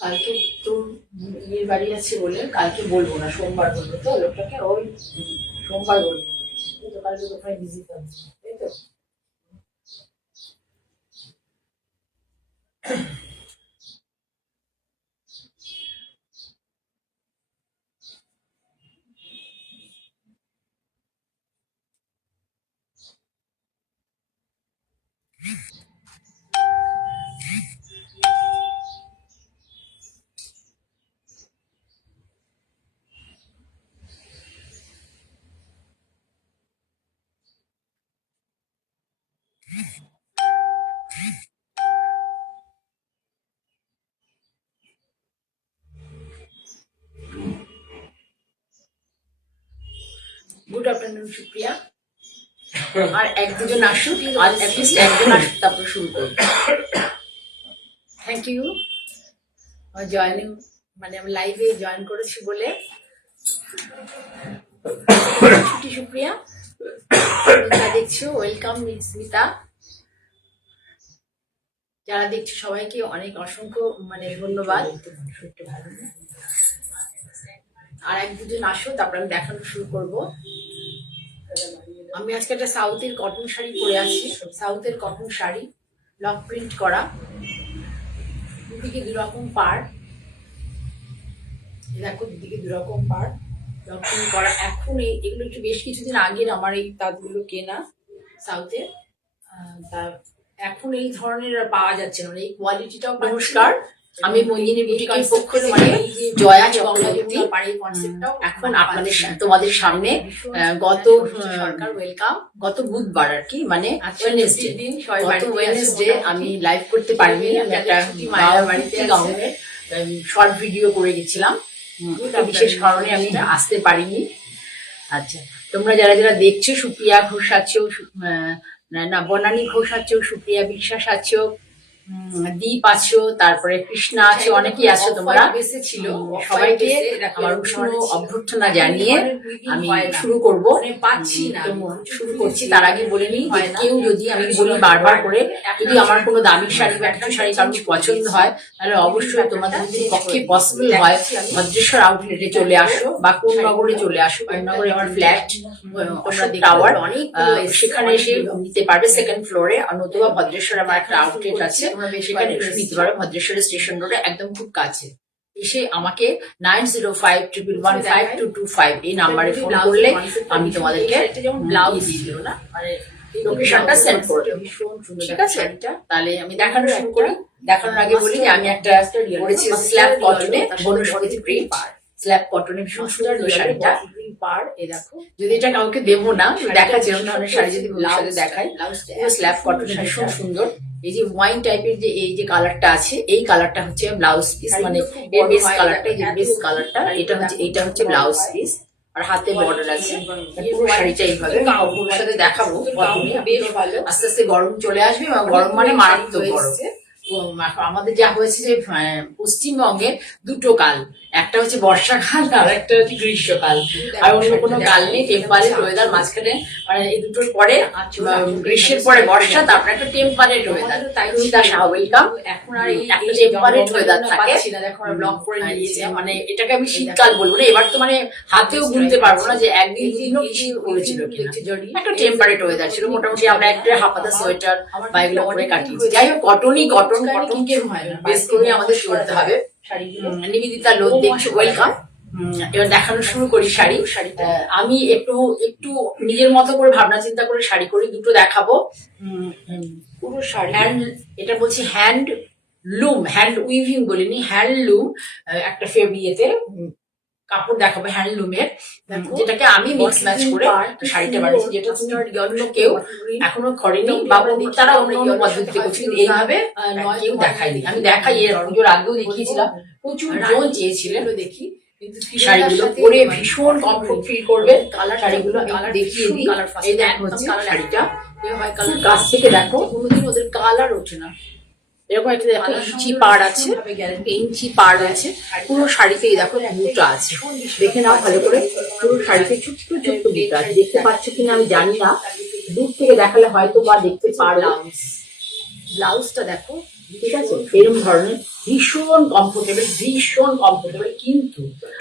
কালকে তো ইয়ের বাড়ি আছে বলে কালকে বলবো না, সোমবার বলবো। তো লোকটাকে ওই সোমবার বলবো। তো কালকে কোথায় বিজি থাকবে, তাই তো? Good afternoon Supriya. আর এক দুজন আসুক, আর অ্যাটলিস্ট একজন আসুক, তারপর শুরু করবো। থ্যাংক ইউ জয়েনিং, মানে আমি লাইভে জয়েন করেছি বলে। ছুটি সুপ্রিয়া, যা দেখছো ওয়েলকাম স্মিতা। যারা দেখছো সবাইকে অনেক অসংখ্য মানে ধন্যবাদ। আর এক দুজন আসো, তারপর আমি দেখানো শুরু করব। আমি আজকে একটা সাউথের কটন শাড়ি পরে আছি, সাউথের কটন শাড়ি, লক প্রিন্ট করা, দুদিকে দুরকম পাড়। দেখো দুদিকে দুরকম পাড়, লক প্রিন্ট করা। এখন এগুলো একটু বেশ কিছুদিন আগের আমার এই তাঁতগুলো কেনা সাউথের। তা এখন এই ধরনের পাওয়া যাচ্ছে না, এই কোয়ালিটিটাও। নমস্কার, আমি মঞ্জিনী বুটিকের পক্ষ থেকে জয়া চক্রবর্তী। এখন আপনাদের তোমাদের সামনে গত সরকার ওয়েলকাম, গত বুধবার আর কি, মানে গত ওয়েডনেসডে আমি লাইভ করতে পারিনি। আমি একটা মায়ের বাড়িতে গাউনের শর্ট ভিডিও করে গেছিলাম, বিশেষ কারণে আমি আসতে পারিনি। আচ্ছা, তোমরা যারা যারা দেখছো, সুপ্রিয়া ঘোষ আছো, না বনানী ঘোষ আছো, সুপ্রিয়া বিশ্বাস আছো, দীপ আছো, তারপরে কৃষ্ণা আছো, অনেকেই আছো তোমরা। সবাইকে আমার উষ্ণ অভ্যর্থনা জানিয়ে আমি শুরু করব। শুরু করছি, তার আগে বলে নিই, কেউ যদি, আমি বলি বারবার করে, যদি আমার কোনো দামি শাড়ি বা কিছু শাড়ি কারোর পছন্দ হয়, তাহলে অবশ্যই তোমাদের যদি পক্ষে পসিবল হয় ভদ্রেশ্বর আউটলেটে চলে আসো, বা কোন নগরে চলে আসো। কোন নগরে আমার ফ্ল্যাট অশোক টাওয়ার, সেখানে এসে নিতে পারবে সেকেন্ড ফ্লোরে। নতুবা ভদ্রেশ্বরে আমার একটা আউটলেট আছে, সেখানে নিতে পারবে ভদ্রেশ্বরের স্টেশন রোডে, একদম খুব কাছে। এসে আমাকে 9051115225 এই নাম্বারে ফোন করলে আমি তোমাদেরকে ব্লাউজ দিয়ে দেবো, না মানে লোকেশনটা সেন্ড করে দেবো। ঠিক আছে, তাহলে আমি দেখানো শুরু করি। দেখানোর আগে বলি যে আমি একটা করেছি স্ল্যাব কটনে, বনস্পতি প্রিন্ট স্ল্যাব কটনে, ভীষণ সুন্দর শাড়িটা। যদি এটা কাউকে দেবো না, দেখা যেরকম ধরনের শাড়ি যদি ভবিষ্যতে দেখাই, স্ল্যাব কটনে ভীষণ সুন্দর। এই যে ওয়াইন টাইপের যে এই যে কালারটা আছে, এই কালারটা হচ্ছে ব্লাউজ পিস, মানে এর বেস কালারটা, এই যে বেস কালারটা, এইটা হচ্ছে ব্লাউজ পিস। আর হাতে বর্ডার আছে। পুরো শাড়িটা এইভাবে পুরোর সাথে দেখাবো। বেশ ভালো, আস্তে আস্তে গরম চলে আসবে, এবং গরম মানে মারাত্মক গরম। আমাদের যা হয়েছে যে পশ্চিমবঙ্গে দুটো কাল, একটা হচ্ছে বর্ষাকাল আর একটা হচ্ছে গ্রীষ্মকাল, আর অন্য কোনো কাল নেই। টেম্পারেট ওয়েদার মাঝখানে, মানে এই দুটোর পরে গ্রীষ্মের পরে বর্ষা, তারপরে একটা টেম্পারেট ওয়েদার। তাই তার ওয়েলকাম। এখন আর এই একটা টেম্পারেট ওয়েদার থাকে, ব্লক করে নিয়েছে, মানে এটাকে আমি শীতকাল বলবো না। এবার তো মানে হাতেও গুনতে পারবো না যে একদিন দুদিনও কি করেছিল কিনা। একটা টেম্পারেট ওয়েদার ছিল, মোটামুটি আমরা একটা হাফাতা সোয়েটার বা এগুলো পরে কাটিয়েছি। যাই হোক, কটনকে বেস করে আমাদের করতে হবে। নিবেদিতা লোদ দেখছো, ওয়েলকাম। এবার দেখানো শুরু করি শাড়ি। আমি একটু একটু নিজের মতো করে ভাবনা চিন্তা করে শাড়ি করি, দুটো দেখাবো। পুরো শাড়ি এটা বলছি হ্যান্ড লুম, হ্যান্ড উইভিং বলিনি, হ্যান্ডলুম একটা ফেব্রিকেতে কাপড় দেখাবো হ্যান্ডলুমের, যেটাকে আমি মিক্স ম্যাচ করে শাড়িটা বানিয়েছি, যেটা তুমি অন্য কেউ এখনো করেনি, বা তারা অন্য অন্য পদ্ধতিতে করছে, এইভাবে কেউ দেখায়নি। আমি দেখাই, এর পুজোর আগেও দেখিয়েছিলাম, প্রচুর জন চেয়েছিলেন। দেখি শাড়িগুলো পরে ভীষণ কমফোর্ট ফিল করবে। শাড়িগুলো দেখিয়ে দিই। এই দেখো হচ্ছে শাড়িটা, কাছ থেকে দেখো, কোনোদিন ওদের কালার ওঠে না। এরকম একটা দেখো ইঞ্চি পাড় আছে, ইঞ্চি পাড় আছে পুরো শাড়িতে। দেখো বুটা আছে, দেখে নাও ভালো করে। পুরো শাড়িতে ছোট্ট ছোট্ট বুটা আছে, দেখতে পাচ্ছ কিনা আমি জানি না, দূর থেকে দেখালে হয়তো বা দেখতে পারো। ব্লাউজটা দেখো, ঠিক আছে, এরকম ধরনের ভীষণ কমফোর্টেবল, কিন্তু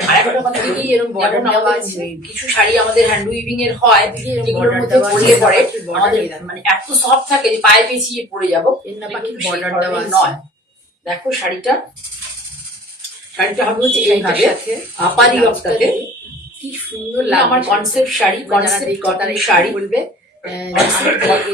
আরেকটা কথা কি, এরকম বর্ডার দেওয়া আছে। কিছু শাড়ি আমাদের হ্যান্ড উইভিং এর হয়, যেগুলোর মধ্যে পরলে পরে আমাদের মানে এত সফট থাকে যে পায়ে পেঁচিয়ে পড়ে যাবো, বর্ডার দেওয়া নয়। দেখো শাড়িটা হবে হচ্ছে এইভাবে আপারি অবস্থাতে, কি সুন্দর লাগে। আমার concept sari, concept cotton sari বলবে,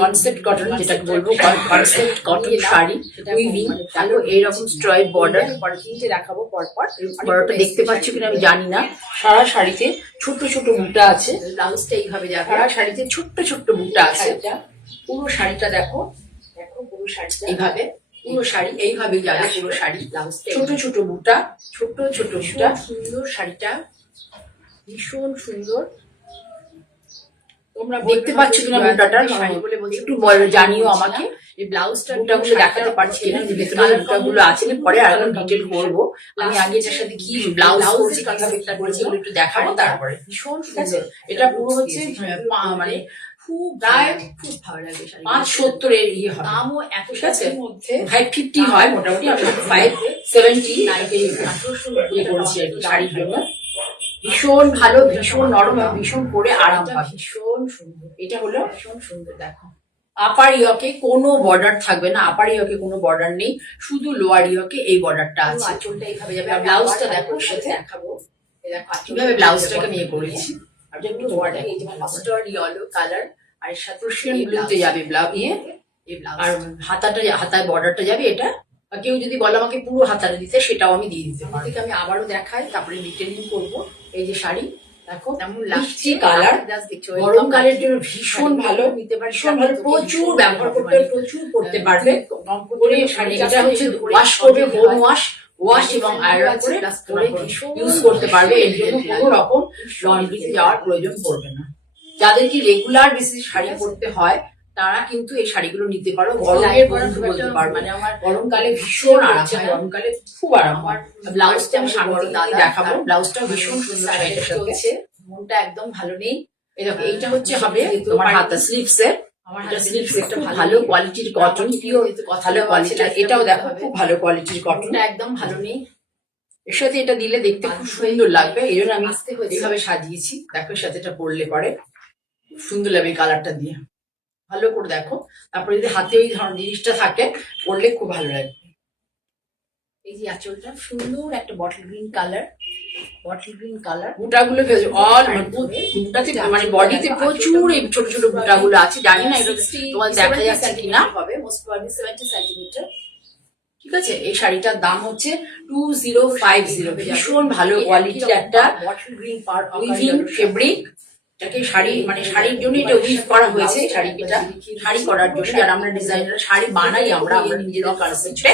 কনসেপ্ট কটন যেটাকে বলবো, কনসেপ্ট কটন শাড়ি উইভিং, ভালো এইরকম স্ট্রাইপ বর্ডার। তিনটে দেখাবো পরপর, বর্ডারটা দেখতে পাচ্ছ কিনা আমি জানি না। সারা শাড়িতে ছোট্ট ছোট্ট বুটা আছে, ব্লাউজটা এইভাবে যাবে, সারা শাড়িতে ছোট্ট ছোট্ট বুটা আছে। পুরো শাড়িটা দেখো, পুরো শাড়িটা এইভাবে, পুরো শাড়ি এইভাবেই যাবে, পুরো শাড়ি ব্লাউজটা ছোট ছোট বুটা, ছোট ছোট বুটা, সুন্দর শাড়িটা, ভীষণ সুন্দর। তোমরা দেখতে পাচ্ছ কিনা বুটাটা, শাড়ি বলে একটু জানিও আমাকে। এই ব্লাউজটা বুটাগুলো দেখাতে পারছি না, ভেতরে বুটাগুলো আছে, পরে আরেকবার ডিটেল করবো। আমি আগে এটার সাথে কি ব্লাউজ করছি, কিভাবে একটা করেছি একটু দেখাবো তারপরে। ভীষণ সুন্দর, এটা পুরো হচ্ছে মানে খুব প্রায় খুব ভালো লাগে। 570 এর ইয়ে হয়, দামও এত আছে মধ্যে 550 হয় মোটামুটি। আমি 570 ইয়ে করেছি আর কি শাড়ির জন্য। ভীষণ ভালো, ভীষণ নরম, ভীষণ পরে আরাম পাবে, ভীষণ সুন্দর। এটা হলো ভীষণ সুন্দর। দেখো আপার ইয়কে কোনো বর্ডার থাকবে না, আপার ইয়কে কোনো বর্ডার নেই, শুধু লোয়ার ইয়কে এই বর্ডারটা আছে। আঁচলটা এইভাবে যাবে, আর ব্লাউজটা দেখো, সাথে দেখাবো কিভাবে ব্লাউজটাকে নিয়ে করেছি। আর একটু বর্ডার, এই যে মাস্টার্ড ইয়েলো কালার, আর এর সাথে প্রশিয়ান ব্লুতে যাবে আর হাতায় বর্ডারটা যাবে এটা। কেউ যদি বলে আমাকে পুরো হাতাটা দিতে, সেটাও আমি দিয়ে দিতে পারি। আমি আবারও দেখাই, তারপরে ডিটেলিং করবো। এই যে শাড়ি দেখো, মিষ্টি কালার, গরমকালের জন্য ভীষণ ভালো, নিতে পারি, ভীষণ ভালো, প্রচুর ব্যবহার করতে, প্রচুর করতে পারবে। শাড়িটা হচ্ছে ওয়াশ করবে, হোম ওয়াশ এবং আয়রন করে ইউজ করতে পারবে। এর জন্য কোনো রকম লন্ড্রিতে যাওয়ার প্রয়োজন পড়বে না। যাদেরকে রেগুলার বেসিস শাড়ি পরতে হয়, তারা কিন্তু এই শাড়িগুলো নিতে পারো। গরমের বন্ধু বলতে পারো, মানে আমার গরমকালে ভীষণ আরাম, গরমকালে খুব আরাম। ব্লাউজটা আমি সামনে দেখাবো, ব্লাউজটা ভীষণ সুন্দর, শাড়িটার সাথে মনটা একদম ভালো নেই। এইটা হচ্ছে হবে তোমার হাতা স্লিভস এর, আমার হাতা স্লিভস একটা ভালো কোয়ালিটির কটন, পিওর ভালো কোয়ালিটির। এটাও দেখো খুব ভালো কোয়ালিটির কটন, একদম ভালো নেই। এর সাথে এটা দিলে দেখতে খুব সুন্দর লাগবে, এই জন্য আমি এইভাবে সাজিয়েছি। দেখো এর সাথে এটা পরলে পরে সুন্দর লাগবে কালারটা দিয়ে, ভালো করে দেখো। তারপরে যদি হাতে ওই ধরনের জিনিসটা থাকে, পরলে খুব ভালো লাগবে। এই যে আঁচলটা সুন্দর একটা বটল গ্রিন কালার, বুটাগুলো অল বুটাতে মানে বডিতে প্রচুর এই ছোট ছোট বুটাগুলো আছে। জানি না এটা তোমার দেখা যাচ্ছে কিনা, হবে মোস্ট প্রবাবলি 70 সেন্টিমিটার। ঠিক আছে, এই শাড়িটার দাম হচ্ছে 2050। ভীষণ ভালো কোয়ালিটির একটা বটল গ্রিন উইভিং ফেব্রিক। এটাকে শাড়ি মানে শাড়ির জন্য এটা উইভ করা হয়েছে, শাড়িটা শাড়ি করার জন্য। যারা আমরা ডিজাইনার শাড়ি বানাই, আমরা নিজেরা কনসেপ্টে,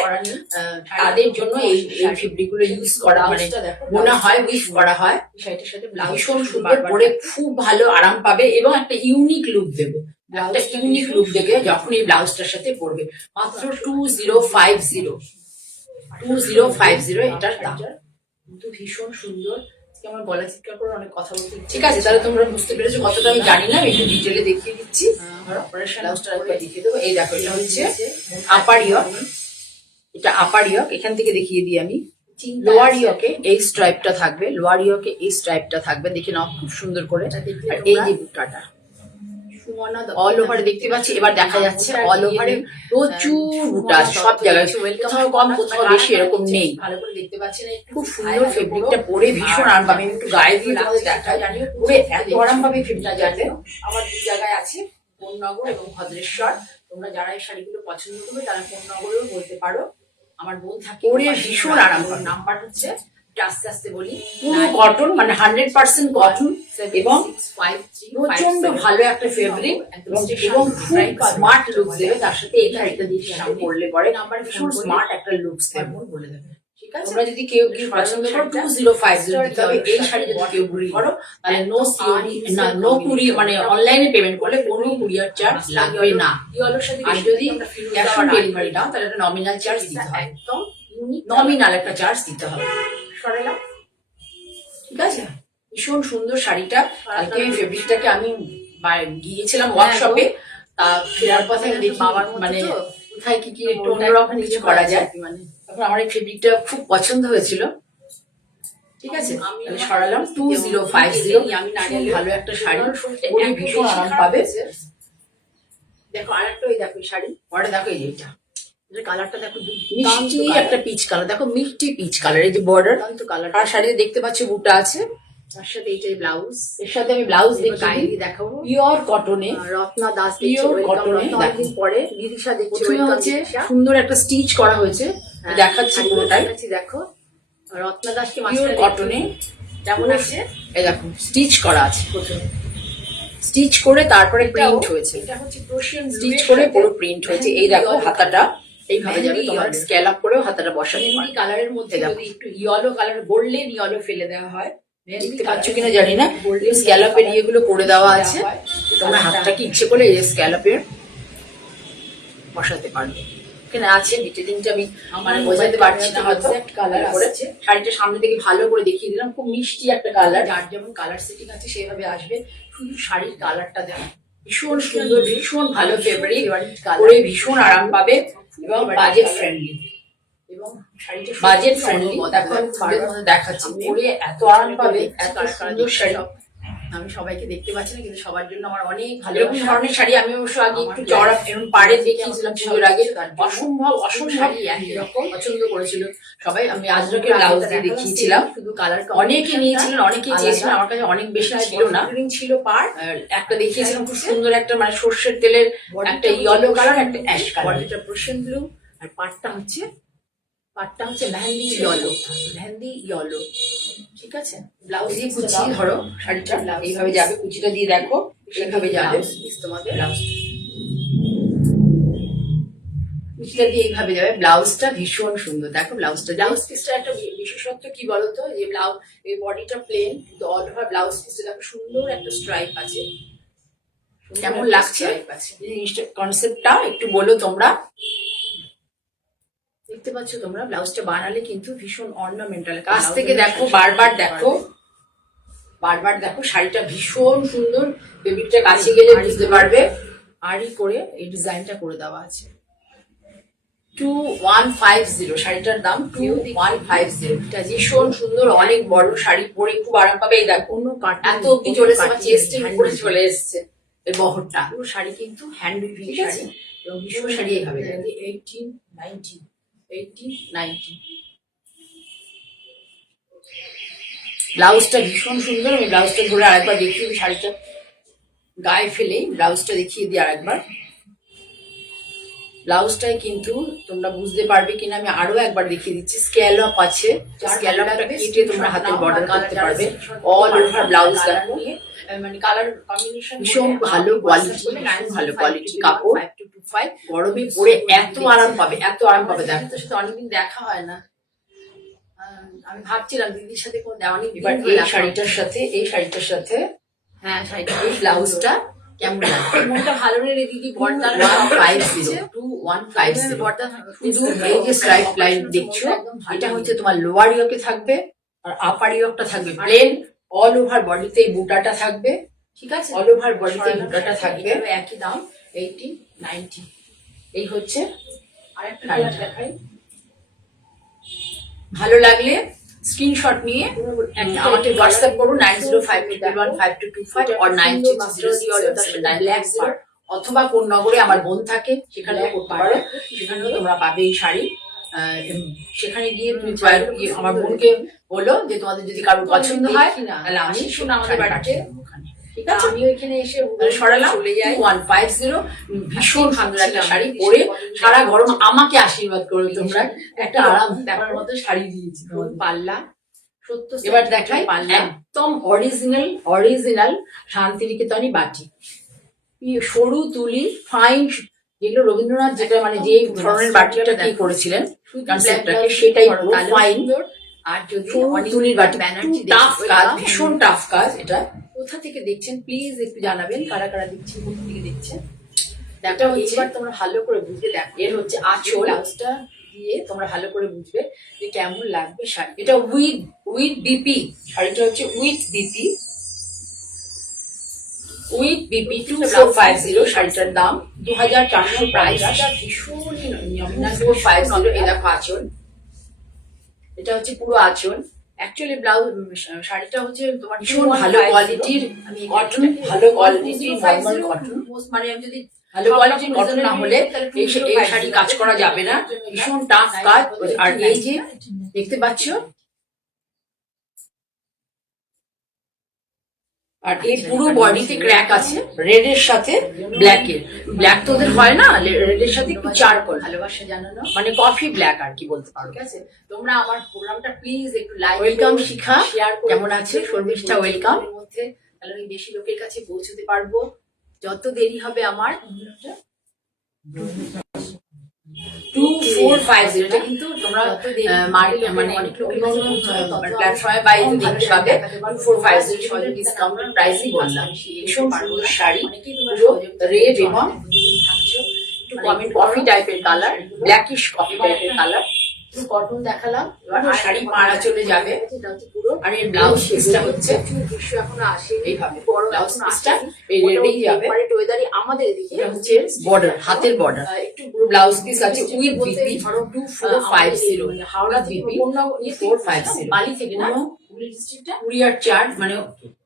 তাদের জন্য এই ফেব্রিক গুলো ইউজ করা, মানে বোনা হয়, উইভ করা হয়। শাড়িটার সাথে ভীষণ সুন্দর, পরে খুব ভালো আরাম পাবে এবং একটা ইউনিক লুক দেবে, একটা ইউনিক লুক দেবে যখন এই ব্লাউজটার সাথে পরবে। মাত্র 2050 এটার দাম, কিন্তু ভীষণ সুন্দর। আমার গলা চিৎকার করে অনেক কথা বলতে, ঠিক আছে তাহলে তোমরা বুঝতে পেরেছো কতটা আমি জানি না, একটু ডিটেলে দেখিয়ে দিচ্ছি। ব্লাউজটা দেখিয়ে দেবো। এই দেখো, এটা হচ্ছে আপার ইয়ক, এটা আপার ইয়ক, এখান থেকে দেখিয়ে দিই আমি। লোয়ার ইয়কে এই স্ট্রাইপটা থাকবে, লোয়ার ইয়কে এই স্ট্রাইপটা থাকবে, দেখে নাও খুব সুন্দর করে। আর এই যে বুটাটা অল ওভারে দেখতে পাচ্ছি, এবার দেখা যাচ্ছে অল ওভারে প্রচুর বুটা, সব জায়গায় কোথাও কম কোথাও বেশি, এরকম নেই। ভালো করে দেখতে পাচ্ছি না, খুব সুন্দর ফেব্রিকটা, পরে ভীষণ আরাম পাবে। একটু গায়ে দিয়ে তোমাদের দেখা, জানিও পরে এত আরাম পাবে ফেব্রিকটা। জানবে আমার দুই জায়গায় আছে, কোন্নগর এবং ভদ্রেশ্বর। তোমরা যারা এই শাড়িগুলো পছন্দ করবে তারা কোন্নগরেও বলতে পারো, আমার বোন থাকে, পরে ভীষণ আরাম পাবে। নাম্বার হচ্ছে আস্তে আস্তে বলি, পুরো কটন, মানে 100% কটন এবং প্রচন্ড ভালো একটা ফেব্রিক এবং খুব স্মার্ট লুক দেবে। তার সাথে এই শাড়িটা দিয়ে সামনে পরলে পরে ভীষণ স্মার্ট একটা লুকস দেবে, বলে দেবে। ঠিক আছে, তোমরা যদি কেউ পছন্দ করো 2050 দিতে হবে। এই শাড়ি যদি কেউ বুড়ি করো তাহলে নো কুরিয়ার, মানে অনলাইনে পেমেন্ট করলে কোনো কুরিয়ার চার্জ লাগবে না। আর যদি ক্যাশ অন ডেলিভারি দাও তাহলে একটা নমিনাল চার্জ দিতে হবে, একদম নমিনাল একটা চার্জ দিতে হবে। ঠিক আছে, ভীষণ সুন্দর শাড়িটা। কালকে এই ফেব্রিকটাকে আমি গিয়েছিলাম ওয়ার্কশপে, তা ফেরার পথে দেখি মানে কোথায় কি কি অন্যরকম কিছু করা যায়। মানে তখন আমার এই ফেব্রিকটা খুব পছন্দ হয়েছিল। ঠিক আছে, আমি সরালাম 2050। আমি নারিয়াল ভালো একটা শাড়ি পরে ভীষণ আরাম পাবে। দেখো আর একটা, ওই দেখো এই শাড়ি পরে, দেখো এই যেটা কালারটা দেখো, মিষ্টি একটা পিচ কালার, দেখো মিষ্টি পিচ কালার, এই যে বর্ডার কালার। আর শাড়িতে দেখতে পাচ্ছি বুটা আছে, তার সাথে এইটাই ব্লাউজ। এর সাথে আমি ব্লাউজ দেখাবো পিওর কটনে, রত্না দাস পিওর কটনে। অনেকদিন পরে বিদিশা দেখছি, হচ্ছে সুন্দর একটা স্টিচ করা হয়েছে, দেখাচ্ছি পুরোটাই। দেখো রত্না দাসকে পিওর কটনে যেমন আছে, এই দেখো স্টিচ করা আছে, প্রথমে স্টিচ করে তারপরে প্রিন্ট হয়েছে। এটা হচ্ছে ক্রোশিয়ান স্টিচ করে পুরো প্রিন্ট হয়েছে। এই দেখো হাতাটা এইভাবে যাবে, তোমার স্কেল আপ করেও হাতাটা বসাতে পারবে। কালারের মধ্যে যদি একটু ইয়েলো কালার, গোল্ডেন ইয়েলো ফেলে দেওয়া হয়, দেখতে পাচ্ছ কিনা জানি না, স্ক্যালাপের ইয়েগুলো করে দেওয়া আছে। তোমরা হাতটাকে ইচ্ছে করে এই স্ক্যালাপের বসাতে পারবে। এখানে আছে ডিটেলিংটা আমি মানে বোঝাতে পারছি না হয়তো। কালার আছে, শাড়িটা সামনে থেকে ভালো করে দেখিয়ে দিলাম। খুব মিষ্টি একটা কালার, যার যেমন কালার সেটিং আছে সেভাবে আসবে। শুধু শাড়ির কালারটা দেখো, ভীষণ সুন্দর, ভীষণ ভালো ফেব্রিক, পরে ভীষণ আরাম পাবে এবং বাজেট ফ্রেন্ডলি। এবং শাড়িটা বাজেট ফ্রেন্ডলি, দেখো আমি দেখাচ্ছি, পরে এত আরাম পাবে, এত সুন্দর শাড়ি। আমি সবাইকে দেখতে পাচ্ছি না, কিন্তু সবার জন্য আমার অনেক ভালো ধরনের শাড়ি। আমি অবশ্য আগে একটু চড়া এরকম পাড়ে দেখিয়েছিলাম পুজোর আগে, অসম্ভব অসম্ভব একই রকম পছন্দ করেছিল সবাই। আমি আজরাকের ব্লাউজ দিয়ে দেখিয়েছিলাম, শুধু কালার অনেকে নিয়েছিলেন, অনেকেই চেয়েছিলেন, আমার কাছে অনেক বেশি ছিল না, ছিল পার একটা দেখিয়েছিলাম খুব সুন্দর একটা, মানে সর্ষের তেলের একটা ইয়েলো কালার, একটা অ্যাশ কালার, এটা প্রোশন ব্লু। আর পাটটা হচ্ছে মেহেন্দি ইয়েলো, মেহেন্দি ইয়েলো। ঠিক আছে, ব্লাউজ দিয়ে কুচি ধরো শাড়িটা এইভাবে যাবে, কুচিটা দিয়ে দেখো এইভাবে যাবে তোমাদের ব্লাউজ, কুচিটা দিয়ে এইভাবে যাবে। ব্লাউজটা ভীষণ সুন্দর, দেখো ব্লাউজটা, ব্লাউজ পিসটা একটা বিশেষত্ব কি বলতো, যে ব্লাউজ এই বডিটা প্লেন, কিন্তু অল ওভার ব্লাউজ পিসটা দেখো সুন্দর একটা স্ট্রাইপ আছে। কেমন লাগছে জিনিসটা, কনসেপ্টটা একটু বলো তোমরা। দেখতে পাচ্ছ তোমরা, ব্লাউজটা বানালে কিন্তু ভীষণ অর্নামেন্টাল। কাছ থেকে দেখো, বারবার দেখো, বারবার দেখো, শাড়িটা ভীষণ সুন্দর। ফেব্রিকটা কাছে গেলে বুঝতে পারবে। আরই করে এই ডিজাইনটা করে দেওয়া আছে 2150, শাড়িটার দাম 2150। এটা ভীষণ সুন্দর, অনেক বড় শাড়ি, পরে খুব আরাম পাবে। এই দেখো এত অব্দি চলে এসেছে, আমার চেস্টের উপরে চলে এসছে এই বহরটা। পুরো শাড়ি কিন্তু হ্যান্ড উইভিং শাড়ি, এবং ভীষণ শাড়ি এইভাবে 18, 19, 18, 19। ব্লাউজটা ভীষণ সুন্দর। আমি ব্লাউজটা ধরে আরেকবার দেখিয়ে দিই, শাড়িটা গায়ে ফেলে ব্লাউজটা দেখিয়ে দিই আরেকবার। ব্লাউজটাই কিন্তু তোমরা বুঝতে পারবে কিনা আমি আরো একবার দেখিয়ে দিচ্ছি। স্ক্যালপ আছে, স্ক্যালপটা কেটে তোমরা হাতের বর্ডার করতে পারবে। অল ওভার ব্লাউজ দেখো, মানে কালার কম্বিনেশন ভীষণ ভালো কোয়ালিটি, ভালো কোয়ালিটি কাপড়। 5 গরমে পরে এত আরাম পাবে, এত আরাম পাবে। দেখো তোর সাথে অনেকদিন দেখা হয় না, আমি ভাবছিলাম দিদির সাথে কোন দেওয়ানি। এবার এই শাড়িটার সাথে হ্যাঁ শাড়িটা, এই ব্লাউজটা কেমন লাগবে? মনটা ভালো নেই রে দিদি, বর্দা 2150 বর্দা। শুধু এই যে স্ট্রাইপ লাইন দেখছো, এটা হচ্ছে তোমার লোয়ার ইয়োকে থাকবে, আর আপার ইয়োকটা থাকবে প্লেন। অল ওভার বডিতে এই বুটাটা থাকবে। ঠিক আছে, অল ওভার বডিতে বুটাটা থাকবে। একই দাম 80, 90। এই হচ্ছে আরেকটা কালার দেখাই। ভালো লাগলে স্ক্রিনশট নিয়ে আমাকে হোয়াটসঅ্যাপ করুন 9058115225 or 960079 অথবা কোন নগরে আমার বোন থাকে সেখানেও করতে পারো, সেখানেও তোমরা পাবে এই শাড়ি। সেখানে গিয়ে তুমি আমার বোনকে বলো যে তোমাদের যদি কারোর পছন্দ হয় তাহলে আমি শুনে আমাদের বাড়িতে, ঠিক আছে, আমিও এখানে এসে সরালাম 2150। ভীষণ সুন্দর একটা শাড়ি পরে সারা গরম আমাকে আশীর্বাদ করো তোমরা। একটা আরাম দেখার মতো শাড়ি দিয়েছি। পাল্লা সত্য, এবার দেখাই একদম অরিজিনাল শান্তিনিকেতনী বাটি, সরু তুলি ফাইন, যেগুলো রবীন্দ্রনাথ যেটা মানে যে ধরনের বাটিটা কি করেছিলেন কনসেপ্টটাকে, সেটাই পুরো ফাইন। আর যদি তুলির বাটি, টাফ কাজ, ভীষণ টাফ কাজ। এটা কোথা থেকে দেখছেন প্লিজ একটু জানাবেন, কারা কারা দেখছেন, কোথা থেকে দেখছেন। এটা এইবার তোমরা ভালো করে বুঝে দেখো, এর হচ্ছে আঁচল, ব্লাউজটা দিয়ে তোমরা ভালো করে বুঝবে যে কেমন লাগবে শাড়ি। এটা উইথ বিপি, শাড়িটা হচ্ছে উইথ বিপি। উইথ বিপি 2450 শাড়িটার দাম 2400 প্রাইস। ভীষণই নমিনাল 450। এই দেখো আঁচল, এটা হচ্ছে পুরো আঁচল। অ্যাকচুয়ালি ব্লাউজ শাড়িটা হচ্ছে তোমার ভীষণ ভালো কোয়ালিটির কটন, ভালো কোয়ালিটির নরমাল কটন। মানে আমি যদি ভালো কোয়ালিটির কটন না হলে এই শাড়ি কাজ করা যাবে না, ভীষণ টাফ কাজ। আর এই যে দেখতে পাচ্ছ, আর এই পুরো বডিতে ক্র্যাক আছে রেড এর সাথে ব্ল্যাক এর। ব্ল্যাক তো ওদের হয় না, রেড এর সাথে একটু চারকোল, ভালোবাসা জানানো, মানে কফি ব্ল্যাক আর কি বলতে পারো। ঠিক আছে, তোমরা আমার প্রোগ্রামটা প্লিজ একটু লাইক, ওয়েলকাম শিখা, শেয়ার কেমন আছে শর্মিষ্ঠা, ওয়েলকাম। মধ্যে তাহলে আমি বেশি লোকের কাছে পৌঁছতে পারবো। যত দেরি হবে আমার 2450, এটা কিন্তু তোমরা মানে অনেক লোকের প্ল্যাটফর্মে বাইরে দেখতে পাবে 2450 সহজে ডিসকাউন্ট প্রাইসই বললাম। ভীষণ সুন্দর শাড়ি, রেড এবং একটু কফি টাইপের কালার, ব্ল্যাকিশ কফি টাইপের কালার। কটন দেখালাম, এবার শাড়ি পাড়া চলে যাবে। আর এর ব্লাউজ পিসটা হচ্ছে এখনো আসে এইভাবে, বড় ব্লাউজ পিসটা এই রেডেই যাবে। ওয়েদারই আমাদের এদিকে হচ্ছে বর্ডার, হাতের বর্ডার। একটু পুরো ব্লাউজ পিস আছে উইথ বিপি 2450, হাওড়া বিপি 2450, বালি থেকে না, কুরিয়ার চার্জ, মানে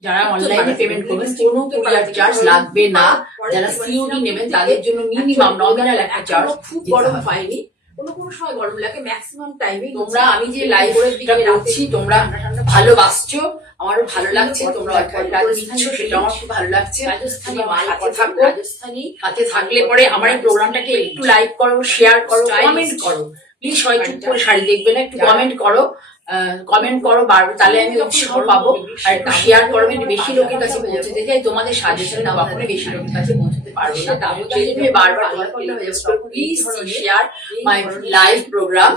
যারা অনলাইনে পেমেন্ট করবেন কোনো কুরিয়ার চার্জ লাগবে না। যারা সিওডি নেবেন তাদের জন্য মিনিমাম নমিনাল একটা চার্জ। খুব গরম পাইনি, কোনো সময় গরম লাগে, ম্যাক্সিমাম টাইমে। তোমরা আমি যে লাইভ করছি তোমরা ভালোবাসছো, আমারও ভালো লাগছে, তোমরা দিচ্ছ সেটা আমার খুব ভালো লাগছে। রাজস্থানী হাতে থাকো, রাজস্থানী হাতে থাকলে পরে আমার এই প্রোগ্রামটাকে একটু লাইক করো, শেয়ার করো, কমেন্ট করো প্লিজ। সবাই চুপ করে শাড়ি দেখবে না, একটু কমেন্ট করো, কমেন্ট করো বারবার, তাহলে আমি উৎসাহ পাবো। আর একটু শেয়ার করো, আমি বেশি লোকের কাছে পৌঁছতে চাই। তোমাদের সাজেশন না কখনো বেশি লোকের কাছে পৌঁছতে পারবো না, তাহলে বারবার please share my live programme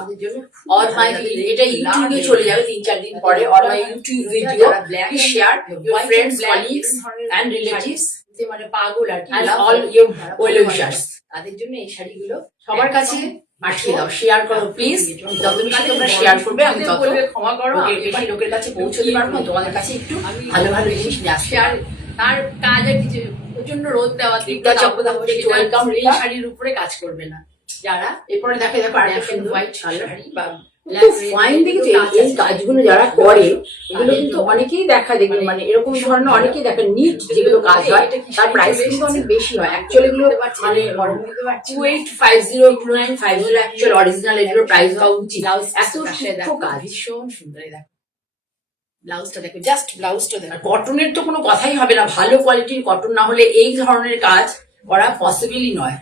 or my, এটা ইউটিউবে চলে যাবে 3-4 দিন পরে, or my YouTube video. Please share your friends, colleagues and relatives, মানে পাগল আর কি, অল ইউর ওয়েল উইশার্স, তাদের জন্য এই শাড়িগুলো সবার কাছে পাঠিয়ে দাও, শেয়ার করো প্লিজ। যত বেশি তোমরা শেয়ার করবে আমি তত ক্ষমা করো, বেশি লোকের কাছে পৌঁছতে পারবো, তোমাদের কাছে একটু ভালো ভালো জিনিস নিয়ে আসবে। আর তার কাজ আর কিছু, প্রচন্ড রোদ দেওয়া, দিকটা চক্রবর্তী ওয়েলকাম, এই শাড়ির উপরে কাজ করবে না যারা। এরপরে দেখো আরেকটা সুন্দর হোয়াইট শাড়ি বা ফাইন দেখেছি। এই কাজগুলো যারা করে এগুলো কিন্তু অনেকেই দেখা দেখবে, মানে এরকম ধরনের অনেকেই দেখা নিট যেগুলো কাজ হয় তার প্রাইস কিন্তু অনেক বেশি হয়। অ্যাকচুয়ালি এগুলো মানে 2850 2950 অ্যাকচুয়াল অরিজিনাল এগুলোর প্রাইস হওয়া উচিত। এত সূক্ষ্ম কাজ, ভীষণ সুন্দর। দেখো ব্লাউজটা দেখো, জাস্ট ব্লাউজটা দেখো। কটনের তো কোনো কথাই হবে না, ভালো কোয়ালিটির কটন না হলে এই ধরনের কাজ করা পসিবলই নয়।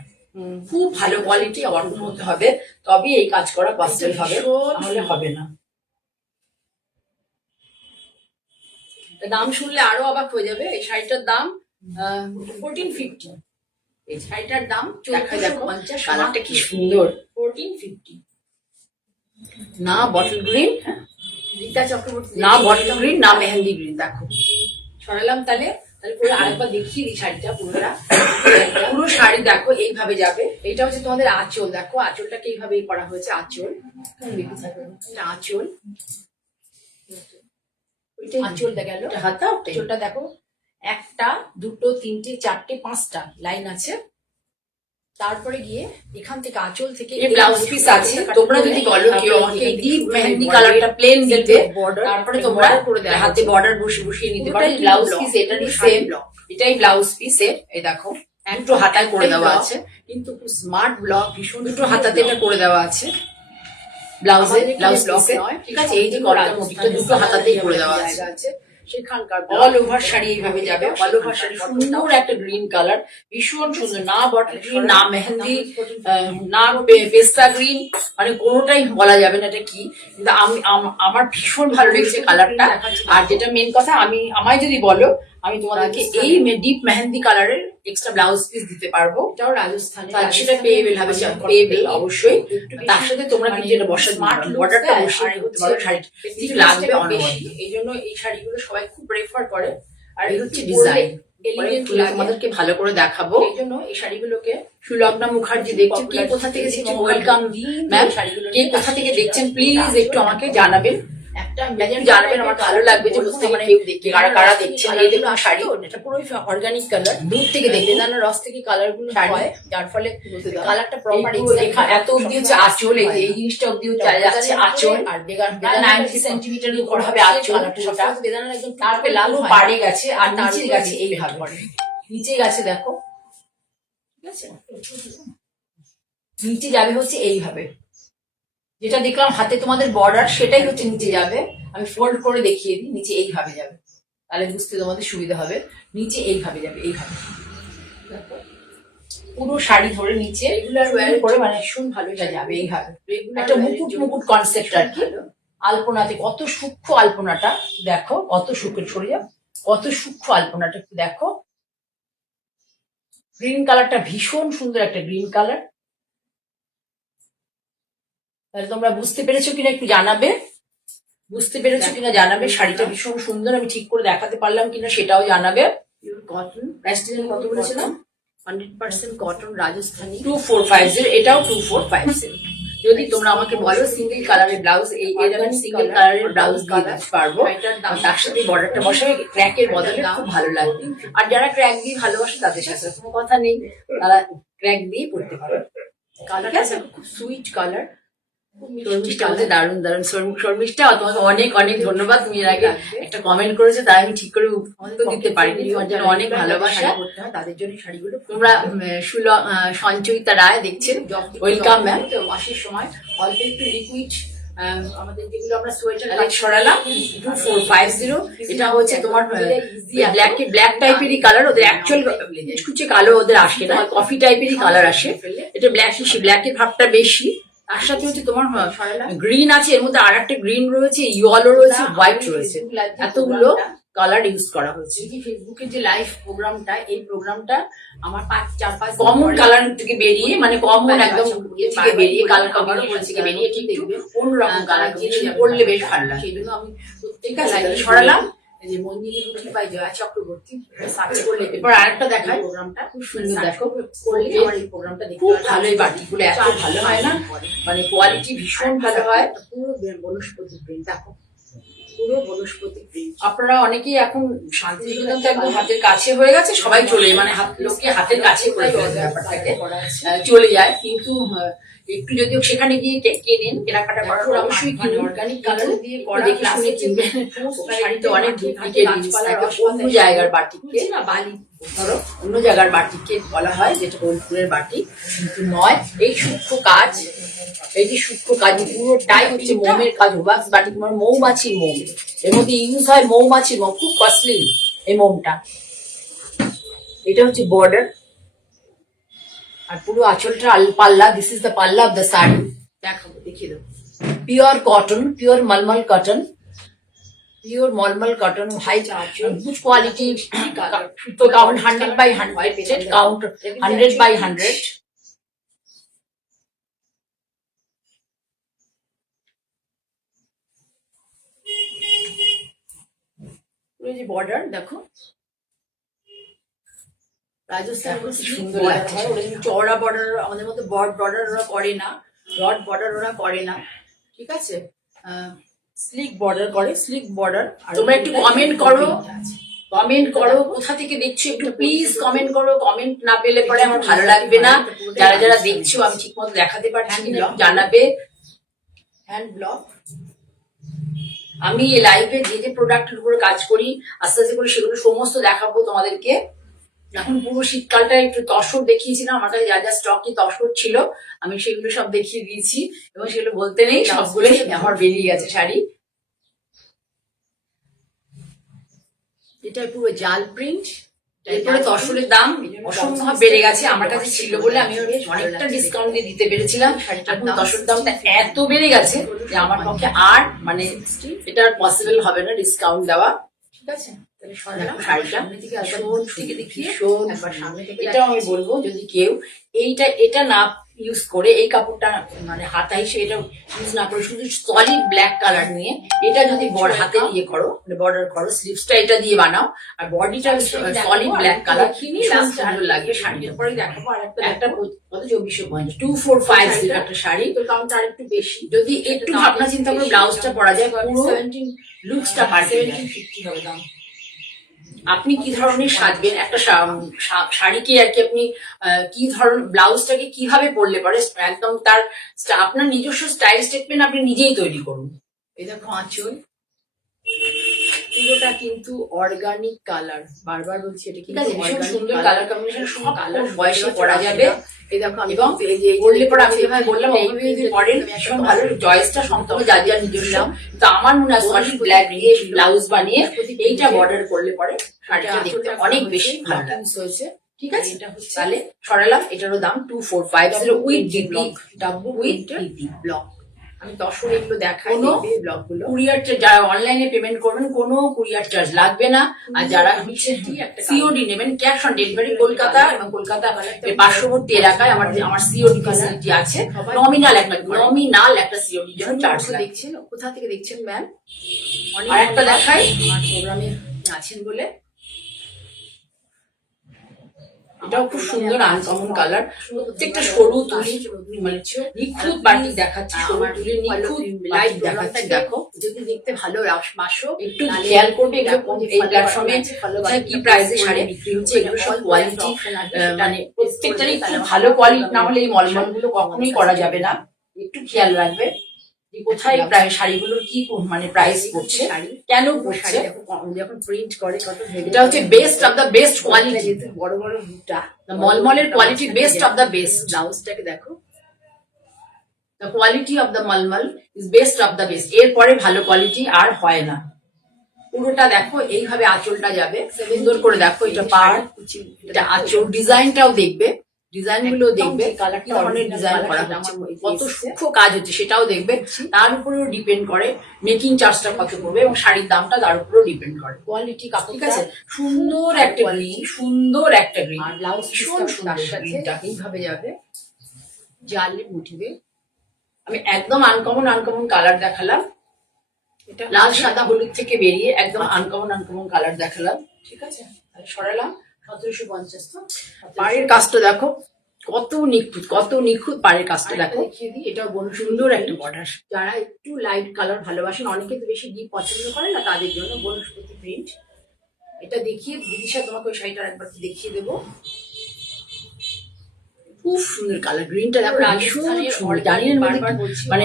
খুব ভালো কোয়ালিটি কটন হতে হবে, তবে এই কাজ করা পসিবল হবে, নাহলে হবে না। দাম শুনলে আরো অবাক হয়ে যাবে। এই শাড়িটার দাম 1450। এই শাড়িটার দাম দেখো, কালারটা কি সুন্দর, 1450। না বটল গ্রিন, রীতা চক্রবর্তী, না বটল গ্রিন, না মেহেন্দি গ্রিন। দেখো সরালাম, তাহলে পুরো আরেকবার দেখিয়ে দিই শাড়িটা পুরোটা। পুরো শাড়ি দেখো এইভাবে যাবে। এটা হচ্ছে তোমাদের আঁচল, দেখো আঁচলটাকে এইভাবেই করা হয়েছে। আঁচল, আঁচল, আঁচলটা গেল, হাতা আঁচলটা দেখো, 1 2 3 4 5টা লাইন আছে। তারপরে গিয়ে এখান থেকে আঁচল থেকে ব্লাউজ পিস আছে। তোমরা যদি বলো কেউ আমাকে ডিপ মেহেন্দি কালারটা প্লেন দিতে, তারপরে তোমরা হাতে বর্ডার বসিয়ে নিতে পারো। ব্লাউজ পিস এটারই সেম, এটাই ব্লাউজ পিসের। এই দেখো দুটো হাতায় করে দেওয়া আছে, কিন্তু খুব স্মার্ট ব্লক, ভীষণ। দুটো হাতাতে এটা করে দেওয়া আছে ব্লাউজে, ব্লাউজ পিসে, ঠিক আছে। এই যে গলার মধ্যে দুটো হাতাতেই করে দেওয়া আছে। সেখানকার অল ওভার শাড়ি এইভাবে যাবে, অল ওভার শাড়ি সুন্দর একটা গ্রিন কালার, ভীষণ সুন্দর। না বটল গ্রিন, না মেহেন্দি, না পেস্তা গ্রিন, মানে কোনোটাই বলা যাবে না এটা কি। কিন্তু আমার ভীষণ ভালো লেগেছে কালারটা। আর যেটা মেন কথা, আমায় যদি বলো, আমি তোমাদেরকে এই ডিপ মেহেন্দি কালারের এক্সট্রা ব্লাউজ পিস দিতে পারবো। এটাও রাজস্থানে, সেটা পেয়েবেল হবে, পেয়েবেল অবশ্যই। তার সাথে তোমরা কিন্তু এটা বসার বর্ডারটা বসিয়ে করতে পারো, শাড়িটা ঠিক লাগবে অনেক বেশি। এই জন্য এই শাড়িগুলো সবাই খুব প্রেফার করে। আর এই হচ্ছে ডিজাইন, তোমাদেরকে ভালো করে দেখাবো। এই জন্য এই শাড়িগুলোকে সুলগ্না মুখার্জি দেখছেন, কে কোথা থেকে দেখছেন, ওয়েলকাম ম্যাম। কে কোথা থেকে দেখছেন প্লিজ একটু আমাকে জানাবেন। একটা জানাবেন, আমার ভালো লাগবে যে বুঝতে মানে কেউ দেখে কারা কারা দেখছেন। এই দেখুন শাড়ি, এটা পুরো অর্গানিক কালার, দূর থেকে দেখবে বেদানার রস থেকে কালার গুলো হয়, যার ফলে কালারটা প্রপার। এত অব্দি হচ্ছে আঁচল, এই জিনিসটা অব্দি চলে যাচ্ছে আঁচল, আর 90 সেন্টিমিটারের উপর হবে আঁচল, বেদানার একদম। তারপরে লালু পাড়ে গেছে, আর নিচে গেছে এইভাবে, নিচে গেছে দেখো, ঠিক আছে, নিচে যাবে হচ্ছে এইভাবে। যেটা দেখলাম হাতে তোমাদের বর্ডার, সেটাই হচ্ছে নিচে যাবে। আমি ফোল্ড করে দেখিয়ে দিই, নিচে এইভাবে যাবে, তাহলে বুঝতে তোমাদের সুবিধা হবে। নিচে এইভাবে যাবে, এইভাবে পুরো শাড়ি ধরে নিচে রেগুলার ওয়্যার করে, মানে ভীষণ ভালো যাবে এইভাবে। একটা মুকুট মুকুট কনসেপ্ট আর কি। আলপনাতে কত সূক্ষ্ম আলপনাটা দেখো, কত সূক্ষ্ম, সরে যাও, কত সূক্ষ্ম আলপনাটা একটু দেখো। গ্রিন কালারটা ভীষণ সুন্দর, একটা গ্রিন কালার। তাহলে তোমরা বুঝতে পেরেছো কিনা একটু জানাবে, বুঝতে পেরেছো কিনা জানাবে। শাড়িটা ভীষণ সুন্দর, আমি ঠিক করে দেখাতে পারলাম কিনা সেটাও জানাবে। কটন প্রাইসটা কত বলেছিলাম? 100% কটন রাজস্থানী, 2450। এটাও 2450। যদি তোমরা আমাকে বলো সিঙ্গেল কালারের ব্লাউজ, এই এরকম সিঙ্গেল কালারের ব্লাউজ দিয়ে দিতে পারবো, তার সাথে বর্ডারটা বসাবে, ক্র্যাকের বদলে খুব ভালো লাগবে। আর যারা ক্র্যাক দিয়ে ভালোবাসে তাদের সাথে কোনো কথা নেই, তারা ক্র্যাক দিয়ে পড়তে পারে। কালারটা খুব সুইট কালার, শর্মিষ্ঠা আমাদের দারুণ দারুণ। শর্মিষ্ঠা, তোমাকে অনেক অনেক ধন্যবাদ। তুমি এর আগে একটা কমেন্ট করেছো, তাই আমি ঠিক করে উত্তর দিতে পারিনি। তোমার জন্য অনেক ভালোবাসা, তাদের জন্য শাড়িগুলো। তোমরা সঞ্চয়িতা রায় দেখছেন, ওয়েলকাম ম্যাম। তো মাসের সময় অল্প একটু লিকুইড আমাদের যেগুলো আমরা সোয়েটার কাজ সরালাম, 2450। এটা হচ্ছে তোমার ব্ল্যাক টাইপেরই কালার, ওদের অ্যাকচুয়াল কুচে কালো ওদের আসে না, কফি টাইপেরই কালার আসে। এটা ব্ল্যাকের ভাবটা বেশি। তার সাথে হচ্ছে তোমার গ্রিন আছে, এর মধ্যে আর একটা গ্রিন রয়েছে, ইয়েলো রয়েছে, হোয়াইট রয়েছে, এতগুলো কালার ইউজ করা হয়েছে। ফেসবুকের যে লাইভ প্রোগ্রামটা, এই প্রোগ্রামটা আমার 4-5 কমন কালার থেকে বেরিয়ে, মানে কমন একদম থেকে বেরিয়ে, কালার কম্বিনেশন থেকে বেরিয়ে ঠিক অন্যরকম কালার পড়লে বেশ ভালো লাগে। সেই জন্য আমি ঠিক আছে সরালাম। যে মন্দিরে রুটি পাই জয়া চক্রবর্তী, সার্চ করলে এরপর আরেকটা দেখায়, প্রোগ্রামটা খুব সুন্দর দেখো, করলে আমার এই প্রোগ্রামটা দেখতে খুব ভালোই। বাটিগুলো এত ভালো হয় না, মানে কোয়ালিটি ভীষণ ভালো হয়। পুরো বনস্পতি প্রিন্ট দেখো, পুরো বনস্পতি প্রিন্ট। আপনারা অনেকেই এখন শান্তিনিকেতন তো একদম হাতের কাছে হয়ে গেছে, সবাই চলে, মানে লোককে হাতের কাছে করে ব্যাপারটাকে চলে যায়। কিন্তু একটু যদি সেখানে গিয়ে কেনেন, কেনাকাটা করার অবশ্যই অর্গানিক কালার দিয়ে দেখে শুনে কিনবেন। শাড়িতে অনেক অন্য জায়গার বাটিককে না, বালি ধরো অন্য জায়গার বাটিককে বলা হয়, যেটা বোলপুরের বাটিক কিন্তু নয়। এই সূক্ষ্ম কাজ, এই যে সূক্ষ্ম কাজ পুরোটাই হচ্ছে মোমের কাজ। ওয়াক্স বাটিক মানে মৌমাছির মোম, এর মধ্যে ইউজ হয় মৌমাছির মোম, খুব কস্টলি এই মোমটা। এটা হচ্ছে বর্ডার, আর পুরো আঁচলটা পাল্লা। This is the palla of the sari. দেখাবো, দেখিয়ে দেবো। Pure cotton, pure mulmul cotton, pure mulmul cotton, high good quality. তো কাউন্ট 100/100, কাউন্ট 100/100। যে বর্ডার দেখো, রাজস্থান সুন্দর লাগছে। চওড়া বর্ডার আমাদের মধ্যে বর্ডার ওরা করে না, রড বর্ডার ওরা করে না, ঠিক আছে, স্লিক বর্ডার করে, স্লিক বর্ডার। তোমরা একটু কমেন্ট করো, কমেন্ট করো কোথা থেকে দেখছো, একটু প্লিজ কমেন্ট করো। কমেন্ট না পেলে পরে আমার ভালো লাগবে না। যারা যারা দেখছো আমি ঠিক মতো দেখাতে পারছি না, জানাবে। হ্যান্ড ব্লক, আমি লাইভে যে যে প্রোডাক্টের উপরে কাজ করি আস্তে আস্তে করে সেগুলো সমস্ত দেখাবো তোমাদেরকে। এখন পুরো শীতকালটা একটু তসর দেখিয়েছিলাম, আমার কাছে যা যা স্টকে তসর ছিল আমি সেগুলো সব দেখিয়ে দিয়েছি, এবং সেগুলো বলতে নেই, সবগুলোই আমার বেরিয়ে গেছে শাড়ি। এটা পুরো জাল প্রিন্ট। এরপরে তসরের দাম অসম্ভব বেড়ে গেছে, আমার কাছে ছিল বলে আমি অনেকটা ডিসকাউন্ট দিয়ে দিতে পেরেছিলাম। এখন তসরের দামটা এত বেড়ে গেছে যে আমার পক্ষে আর মানে এটা পসিবল হবে না ডিসকাউন্ট দেওয়া, ঠিক আছে। শাড়িটা এটা আমি বলবো যদি কেউ এটা না ইউজ করে এই কাপড়টা মানে হাতা হিসেবে এটা ইউজ না করে শুধু সলিড ব্ল্যাক কালার নিয়ে এটা যদি হাতে দিয়ে করো বর্ডার করো স্লিভসটা এটা দিয়ে বানাও আর বডিটা সলিড ব্ল্যাক কালার সুন্দর লাগবে শাড়ির পরে দেখাবো আর একটা কত 2450 একটা শাড়ি তো দামটা আর একটু বেশি যদি একটু ভাবনা চিন্তা করে ব্লাউজটা পরা যায় পুরো লুকসটা পাল্টে 1750 হবে দাম। আপনি কি ধরনের সাজবেন একটা শাড়িকে আর কি আপনি কি ধরনের ব্লাউজটাকে কিভাবে পরলে পরে একদম তার আপনার নিজস্ব স্টাইল স্টেটমেন্ট আপনি নিজেই তৈরি করুন। এই দেখো আঁচল পুরোটা কিন্তু অর্গানিক কালার, বারবার বলছি এটা ঠিক আছে, ভীষণ সুন্দর কালার কম্বিনেশন, সব কালার বয়সে পরা যাবে। এই দেখো এবং পরলে পরে আমি যেভাবে বললাম ওইভাবে যদি পরেন ভীষণ ভালো, চয়েসটা সম্পূর্ণ যার যার নিজস্ব। তো আমার মনে হয় সলিড ব্ল্যাক দিয়ে ব্লাউজ বানিয়ে এইটা বর্ডার করলে পরে শাড়িটা দেখতে অনেক বেশি ভালো হয়েছে। ঠিক আছে, তাহলে সরালাম। এটারও দাম 2450 with DP with DP block. আমি দর্শন এগুলো দেখাই ব্লগগুলো। কুরিয়ার যারা অনলাইনে পেমেন্ট করবেন কোনো কুরিয়ার চার্জ লাগবে না। আর যারা হচ্ছে সিওডি নেবেন ক্যাশ অন ডেলিভারি কলকাতা এবং কলকাতা পার্শ্ববর্তী এলাকায় আমার সিওডি ফ্যাসিলিটি আছে। নমিনাল একটা সিওডি জন্য চার্জ দেখছেন। কোথা থেকে দেখছেন ম্যাম? আর একটা দেখাই, আমার প্রোগ্রামে আছেন বলে এটাও খুব সুন্দর আনকমন কালার, প্রত্যেকটা সরু তুলি মানে নিখুঁত বাটিক দেখাচ্ছে, সরু তুলি নিখুঁত লাইট দেখাচ্ছে। দেখো যদি দেখতে ভালো বাসো একটু খেয়াল করবে এই প্ল্যাটফর্মে কি প্রাইসে শাড়ি বিক্রি হচ্ছে। এগুলো সব কোয়ালিটি মানে প্রত্যেকটারই খুব ভালো কোয়ালিটি, না হলে এই মলমল গুলো কখনোই করা যাবে না। একটু খেয়াল রাখবে কোথায় প্রায় শাড়িগুলোর কি মানে প্রাইস পড়ছে, কেন পড়ছে। যখন প্রিন্ট করে কত, এটা হচ্ছে best of the best quality, বড় বড় বুটা মলমলের quality best of the best. ব্লাউজটাকে দেখো, the quality of the mulmul is best of the best, এরপরে ভালো কোয়ালিটি আর হয় না। পুরোটা দেখো এইভাবে আঁচলটা যাবে সুন্দর করে। দেখো এটা পাড়, এটা আঁচল, ডিজাইনটাও দেখবে, ডিজাইন গুলো দেখবে কি ধরনের ডিজাইন করা হচ্ছে, কত সূক্ষ্ম কাজ হচ্ছে সেটাও দেখবে। তার উপরেও ডিপেন্ড করে মেকিং চার্জটা কত পড়বে এবং শাড়ির দামটা তার উপরেও ডিপেন্ড করে। কোয়ালিটি কাপড়, ঠিক আছে, সুন্দর একটা গ্রিন, সুন্দর একটা গ্রিন আর ব্লাউজ ভীষণ সুন্দর গ্রিনটা এইভাবে যাবে জালি উঠবে। আমি একদম আনকমন কালার দেখালাম, এটা লাল সাদা হলুদ থেকে বেরিয়ে একদম আনকমন কালার দেখালাম। ঠিক আছে, সরালাম 1750। পাড়ের কাজটা দেখো কত নিখুঁত পাড়ের কাজটা দেখো। দেখিয়ে দিই, এটা সুন্দর একটা বর্ডার। যারা একটু লাইট কালার ভালোবাসেন, অনেকে তো বেশি ডিপ পছন্দ করে না, তাদের জন্য বনস্পতি প্রিন্ট। এটা দেখিয়ে দিদিশা তোমাকে ওই শাড়িটা একবার দেখিয়ে দেবো। খুব সুন্দর কালার, গ্রিনটা দেখো জানি না বারবার মানে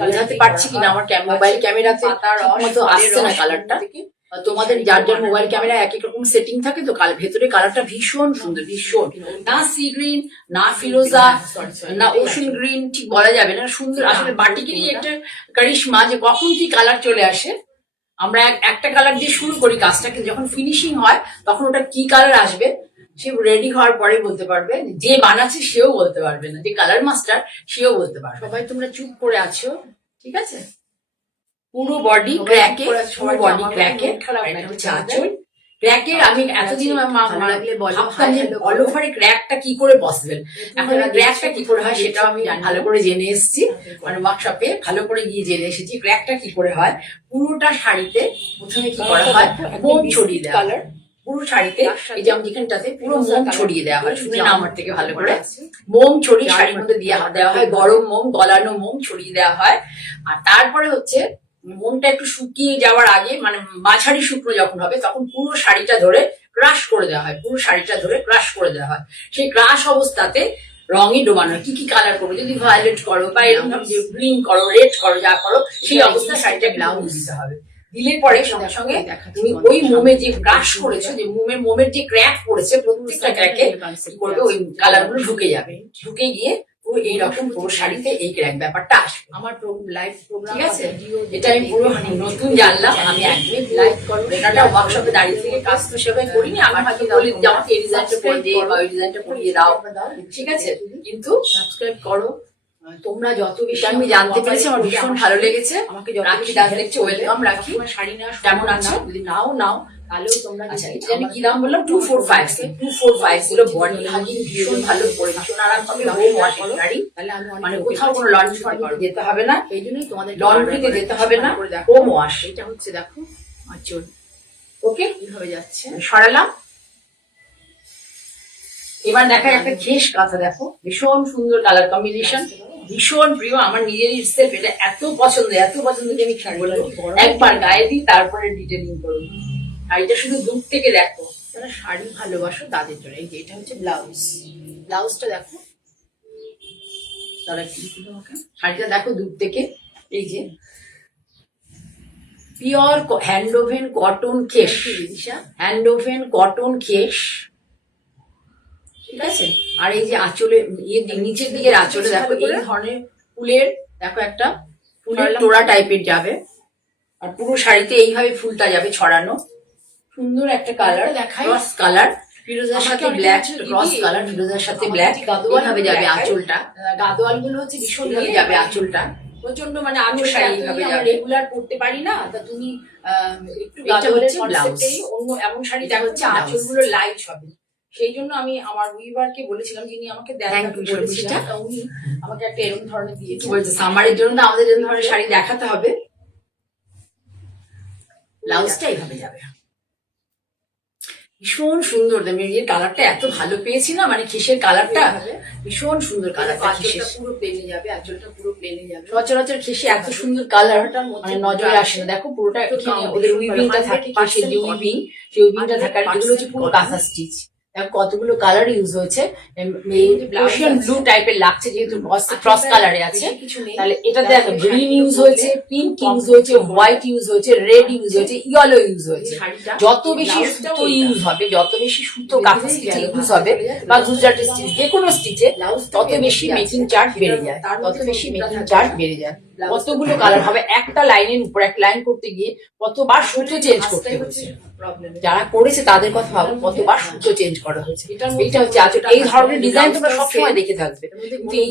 বোঝাতে পারছি কিনা, আমার মোবাইল ক্যামেরাতে মতো আসছে না কালারটা। তোমাদের যার যার মোবাইল ক্যামেরা এক এক রকম সেটিং থাকে, তো ভেতরে কালারটা ভীষণ সুন্দর, ভীষণ না সি গ্রিন না ফিরোজা না ওশন গ্রিন, ঠিক বলা যাবে না, সুন্দর। আসলে বাটিকেরই একটা কারিশমা যে কখন কি কালার চলে আসে। আমরা একটা কালার দিয়ে শুরু করি কাজটাকে, যখন ফিনিশিং হয় তখন ওটা কি কালার আসবে সে রেডি হওয়ার পরে বলতে পারবে, যে বানাচ্ছে সেও বলতে পারবে না, যে কালার মাস্টার সেও বলতে পারবে। সবাই তোমরা চুপ করে আছো, ঠিক আছে। পুরো বডি ক্র্যাকে, পুরো বডি ক্র্যাকে, হচ্ছে আঁচল ক্র্যাকের। আমি এতদিন ভাবতাম যে অল ওভারে ক্র্যাকটা কি করে পসিবল, এখন ক্র্যাকটা কি করে হয় সেটাও আমি ভালো করে জেনে এসেছি, মানে ওয়ার্কশপে ভালো করে গিয়ে জেনে এসেছি ক্র্যাকটা কি করে হয়। পুরোটা শাড়িতে প্রথমে কি করা হয়, মোম ছড়িয়ে দেওয়া হয় পুরো শাড়িতে। এই যেমন যেখানটাতে পুরো মোম ছড়িয়ে দেওয়া হয়, শুনে না আমার থেকে ভালো করে, মোম ছড়িয়ে শাড়ির মধ্যে দেওয়া হয়, গরম মোম, গলানো মোম ছড়িয়ে দেওয়া হয়। আর তারপরে হচ্ছে মোমটা একটু শুকিয়ে যাওয়ার আগে, মানে মাঝারি শুকনো যখন হবে তখন পুরো শাড়িটা ধরে ক্রাশ করে দেওয়া হয়, পুরো শাড়িটা ধরে ক্রাশ করে দেওয়া হয়। সেই ক্রাশ অবস্থাতে রঙে ডোবানো, কি কি কালার করবো, যদি ভায়োলেট করো বা এরকম গ্রিন করো, রেড করো, যা করো সেই অবস্থা শাড়িটা ব্লাউজ দিতে হবে। দিলে পরে সঙ্গে সঙ্গে তুমি ওই মোমে যে ক্রাশ করেছো, যে মোমের যে ক্র্যাক পড়েছে প্রত্যেকটা ক্র্যাকে কি করবে, ওই কালার গুলো ঢুকে যাবে, ঢুকে গিয়ে পুরো এইরকম পুরো শাড়িতে এই ক্র্যাক ব্যাপারটা আসবে। আমার লাইভ প্রোগ্রাম, ঠিক আছে, এটা আমি পুরো নতুন জানলাম। আমি একদমই লাইভ করবো, এটা ওয়ার্কশপে দাঁড়িয়ে থেকে কাজ তো সেভাবে করিনি। আমি হয়তো বলি যে আমাকে এই ডিজাইনটা করে দে বা ওই ডিজাইনটা করিয়ে দাও, ঠিক আছে, কিন্তু সাবস্ক্রাইব করো, তোমরা যত বেশি আমি জানতে পেরেছি আমার ভীষণ ভালো লেগেছে। আমাকে রাখি ডান্স দেখছি, ওয়েলকাম রাখি। শাড়ি নেওয়া কেমন আছে, যদি নাও তাহলেও তোমরা এটা আমি কি দাম বললাম, 2450 বডি হাগিং ভীষণ ভালো পড়ে, ভীষণ আরাম পাবে, হোম ওয়াশের শাড়ি। মানে কোথাও কোনো লন্ড্রি ফান্ড্রি যেতে হবে না, এই জন্যই তোমাদের লন্ড্রিতে যেতে হবে না, হোম ওয়াশ। এটা হচ্ছে দেখো আঁচল, ওকে কিভাবে যাচ্ছে সরালাম। এবার দেখা একটা ঘেঁষ কাঁথা, দেখো ভীষণ সুন্দর কালার কম্বিনেশন, ভীষণ প্রিয় আমার নিজেরই সেলফ, এটা এত পছন্দ যে আমি বলবো একবার গায়ে দিই তারপরে ডিটেলিং করবো। শাড়িটা শুধু দূর থেকে দেখো, যারা শাড়ি ভালোবাসো তাদের জন্য। এই যে এটা হচ্ছে ব্লাউজ, ব্লাউজটা দেখো, তারা কি তোমাকে শাড়িটা দেখো দূর থেকে, এই যে pure hand woven cotton khes, hand woven cotton khes, ঠিক আছে। আর এই যে আঁচলে নিচের দিকের আঁচলে দেখো এই ধরনের ফুলের, দেখো একটা ফুলের তোড়া টাইপের যাবে, আর পুরো শাড়িতে এইভাবে ফুলটা যাবে ছড়ানো, সুন্দর একটা কালার, ক্রস কালার, ফিরোজার সাথে ব্ল্যাক, ক্রস কালার ফিরোজার সাথে ব্ল্যাক, গাদোয়াল ভাবে যাবে আঁচলটা, গাদোয়াল গুলো হচ্ছে ভীষণ ভাবে যাবে আঁচলটা, প্রচন্ড মানে আমি শাড়ি ভাবে যাবে, রেগুলার পরতে পারি না, তা তুমি একটু গাদোয়ালের কনসেপ্টেই অন্য এমন শাড়িটা হচ্ছে আঁচল গুলো লাইট হবে। সেই জন্য আমি আমার উইভারকে বলেছিলাম, যিনি আমাকে দেন বলেছিলেন, উনি আমাকে একটা এরকম ধরনের দিয়েছে, বলছে সামারের জন্য আমাদের এরকম ধরনের শাড়ি দেখাতে হবে, ব্লাউজটা এইভাবে যাবে, ভীষণ সুন্দর। মেয়ের কালারটা এত ভালো পেয়েছি না, মানে খেসের কালারটা ভীষণ সুন্দর কালার, পুরো প্লেনে যাবে, আঁচলটা পুরো প্লেনে যাবে। সচরাচর খেসে এত সুন্দর কালারটা মানে নজরে আসে না, দেখো পুরোটা ওদের উইভিংটা থাকে, পাশে যে উইভিং, সেই উইভিংটা থাকার, এগুলো হচ্ছে পুরো কাঁথা স্টিচ। দেখো কতগুলো কালার ইউজ হয়েছে, ব্লু টাইপের লাগছে যেহেতু ক্রস কালারে আছে, তাহলে এটা দেখো গ্রিন ইউজ হয়েছে, পিঙ্ক ইউজ হয়েছে, হোয়াইট ইউজ হয়েছে, রেড ইউজ হয়েছে, ইয়েলো ইউজ হয়েছে। যত বেশি সুতো ইউজ হবে, যত বেশি সুতো কাঁথা স্টিচে ইউজ হবে বা গুজরাটি স্টিচ যে কোনো স্টিচে, তত বেশি মেকিং চার্জ বেড়ে যায়, তত বেশি মেকিং চার্জ বেড়ে যায়। কতগুলো কালার হবে একটা লাইনের উপর, এক লাইন করতে গিয়ে কতবার সুতো চেঞ্জ করতে হচ্ছে, যারা করেছে তাদের কথা ভাবো, কতবার সুতো চেঞ্জ করা হয়েছে। এটা হচ্ছে আঁচল, এই ধরনের ডিজাইন তোমরা সবসময় দেখে থাকবে, কিন্তু এই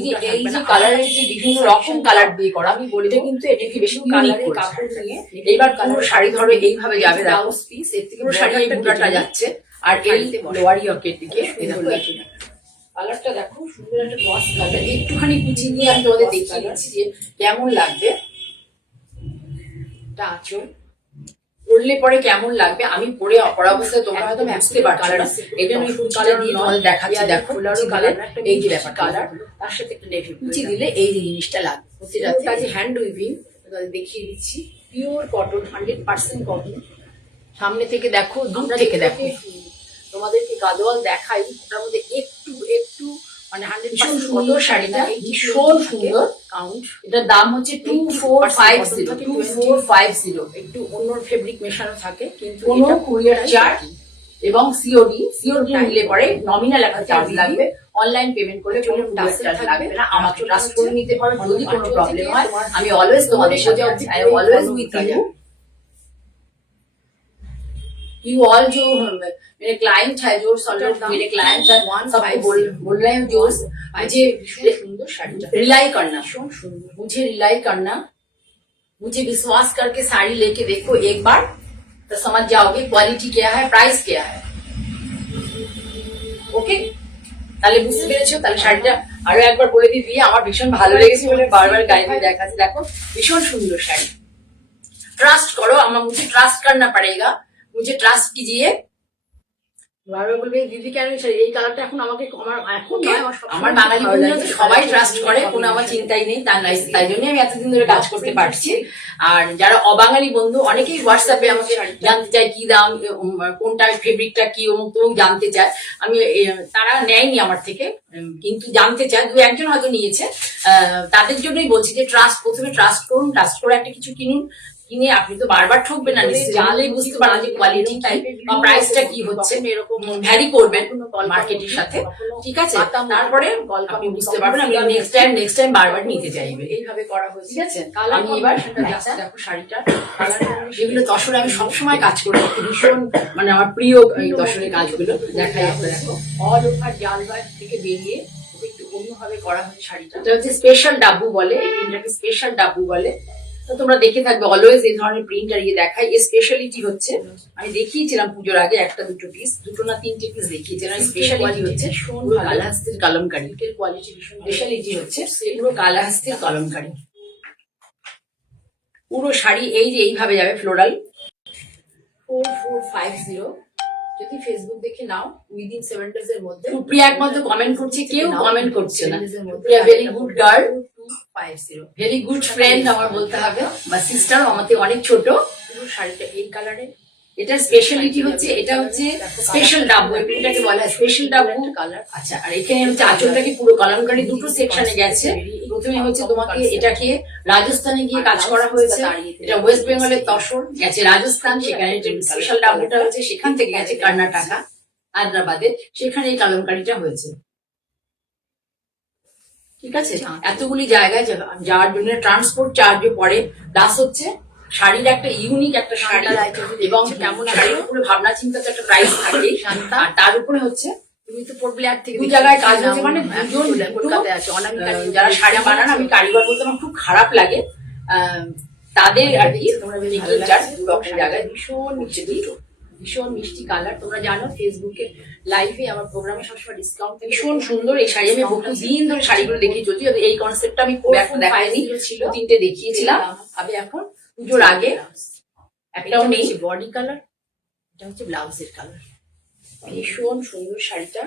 যে কালারের যে বিভিন্ন রকম কালার দিয়ে করা, আমি বলি কিন্তু এটাকে বেশি ইউনিক কাপড় নিয়ে। এইবার পুরো শাড়ি ধরো এইভাবে যাবে, ব্লাউজ পিস এর থেকে পুরো শাড়ি এই বুটাটা যাচ্ছে, আর এই লোয়ার ইয়কের দিকে কালারটা দেখো সুন্দর একটা ক্রস কালার, একটুখানি কুচি নিয়ে আমি তোমাদের দেখিয়ে দিচ্ছি যে কেমন লাগবে। এটা আঁচল পরলে পরে কেমন লাগবে, আমি পরে পরা অবস্থায় তোমরা হয়তো বুঝতে পারছো না, এটা আমি ফুল কালার দিয়ে তোমাদের দেখাচ্ছি। দেখো কালার, এই যে ব্যাপার কালার, তার সাথে একটা নেভি কুচি দিলে এই যে জিনিসটা লাগবে। প্রতিটাতে কাজে হ্যান্ড উইভিং দেখিয়ে দিচ্ছি, পিওর কটন, 100% কটন। সামনে থেকে দেখো, দূর থেকে দেখো, তোমাদেরকে গাদোয়াল দেখাই, ওটার মধ্যে একটু একটু মানে 100% সুন্দর শাড়িটা, ভীষণ সুন্দর। কাউন্ট, এটার দাম হচ্ছে 2450, একটু অন্য ফেব্রিক মেশানো থাকে, কিন্তু কোনো কুরিয়ার চার্জ এবং সিওডি নিলে পরে নমিনাল একটা চার্জ লাগবে, অনলাইন পেমেন্ট করলে কোনো চার্জ লাগবে না। আমাকে ট্রাস্ট করে নিতে পারো, যদি কোনো প্রবলেম হয় আমি অলওয়েজ তোমাদের সাথে আছি, I am always with you. You all जो मेरे क्लाइंट है, जो मेरे क्लाइंट है, सबको बोल रहे हैं जो मुझे रिलाई करना, मुझे रिलाई करना, मुझे विश्वास करके साड़ी लेके देखो एक बार, तो समझ जाओगे क्वालिटी क्या है, प्राइस क्या है। ওকে, তাহলে বুঝতে পেরেছো? তাহলে শাড়িটা আরো একবার বলে দিই, আমার ভীষণ ভালো লেগেছে বলে বারবার গাড়িতে দেখাচ্ছি। দেখো ভীষণ সুন্দর শাড়ি, ट्रस्ट करो, मुझे ट्रस्ट करना पड़ेगा, मुझे ट्रस्ट कीजिए। বারবার বলবে দিদি কেন এই কালারটা এখন আমাকে আমার বাঙালি বন্ধুরা তো সবাই ট্রাস্ট করে, কোনো আমার চিন্তাই নেই, তাই জন্য আমি এতদিন ধরে কাজ করতে পারছি। আর যারা অবাঙালি বন্ধু অনেকেই হোয়াটসঅ্যাপে আমাকে জানতে চায় কি দাম, কোনটা ফেব্রিকটা কি, অমুক তমুক জানতে চায়। আমি তারা নেয়নি আমার থেকে, কিন্তু জানতে চায়, দু একজন হয়তো নিয়েছে, তাদের জন্যই বলছি যে প্রথমে ট্রাস্ট করুন, ট্রাস্ট করে একটা কিছু কিনুন, কিনে আপনি তো বারবার ঠকবেন না, জানলেই বুঝতে পারেন যে কোয়ালিটি বা প্রাইসটা কি হচ্ছে, এরকম ভ্যারি করবেন মার্কেটের সাথে, ঠিক আছে? তারপরে আপনি বুঝতে পারবেন, আপনি নেক্সট টাইম বারবার নিতে চাইবেন। এইভাবে করা হয়েছে, ঠিক আছে? আমি এবার দেখো শাড়িটা, এগুলো তসরে আমি সবসময় কাজ করি, ভীষণ মানে আমার প্রিয় এই তসরের কাজগুলো দেখাই। দেখো অল ওভার জালবাগ থেকে বেরিয়ে একটু অন্যভাবে করা হয়েছে শাড়িটা। এটা হচ্ছে স্পেশাল ডাব্বু বলে, এই প্রিন্টটাকে স্পেশাল ডাব্বু বলে। তো তোমরা দেখে থাকবে অলওয়েজ এই ধরনের প্রিন্টার দেখাই। এর স্পেশালিটি হচ্ছে, আমি দেখিয়েছিলাম পুজোর আগে একটা দুটো পিস, দুটো না তিনটে পিস দেখিয়েছিলাম। স্পেশালিটি হচ্ছে পুরো কালাহাস্তির কলমকারী, এর কোয়ালিটি ভীষণ। স্পেশালিটি হচ্ছে পুরো কালাহাস্তির কলমকারী। পুরো শাড়ি এই যে এইভাবে যাবে ফ্লোরাল। 4450, যদি ফেসবুক দেখে নাও উইদিন 7 days এর মধ্যে। সুপ্রিয়া একমাত্র কমেন্ট করছে, কেউ কমেন্ট করছে না। Supriya very good girl, 250 very good friend আমার বলতে হবে, বা সিস্টার, আমাদের অনেক ছোট। পুরো শাড়িটা এই কালারে। এটার স্পেশালিটি হচ্ছে, এটা হচ্ছে স্পেশাল ডাব্বু, এটাকে বলা হয় স্পেশাল ডাব্বু কালার। আচ্ছা, আর এখানে হচ্ছে আঁচলটাকে পুরো কলমকারী দুটো সেকশনে গেছে। প্রথমে হচ্ছে তোমাকে এটাকে রাজস্থানে গিয়ে কাজ করা হয়েছে, এটা ওয়েস্ট বেঙ্গলের তসর গেছে রাজস্থান, সেখানে স্পেশাল ডাব্বুটা হচ্ছে সেখান থেকে গেছে কর্ণাটকা, হায়দ্রাবাদে, সেখানে এই কলমকারীটা হয়েছে। ঠিক আছে, এতগুলি জায়গায় যাওয়ার জন্য ট্রান্সপোর্ট চার্জও পড়ে। প্লাস হচ্ছে শাড়ির একটা ইউনিক একটা শাড়ি, এবং কেমন শাড়ির উপরে ভাবনা চিন্তাতে একটা প্রাইস থাকে, আর তার উপরে হচ্ছে তুমি তো পড়বে আর থেকে দু জায়গায় কাজ হচ্ছে, মানে দুজন কলকাতায় আছে অনামিকা, যারা শাড়ি বানান, আমি কারিগর বলতে আমার খুব খারাপ লাগে তাদের আর কি। তোমরা জায়গায় ভীষণ মিষ্টি, ভীষণ মিষ্টি কালার। তোমরা জানো ফেসবুকে লাইভে আমার প্রোগ্রামে সবসময় ডিসকাউন্ট, ভীষণ সুন্দর এই শাড়ি। আমি বহু দিন ধরে শাড়িগুলো দেখিয়ে চলছি, এই কনসেপ্টটা আমি খুব একটা দেখাইনি, তিনটে দেখিয়েছিলাম। আমি এখন পুজোর আগে একটাও নেই। বডি কালার, এটা হচ্ছে ব্লাউজের কালার। ভীষণ সুন্দর শাড়িটা,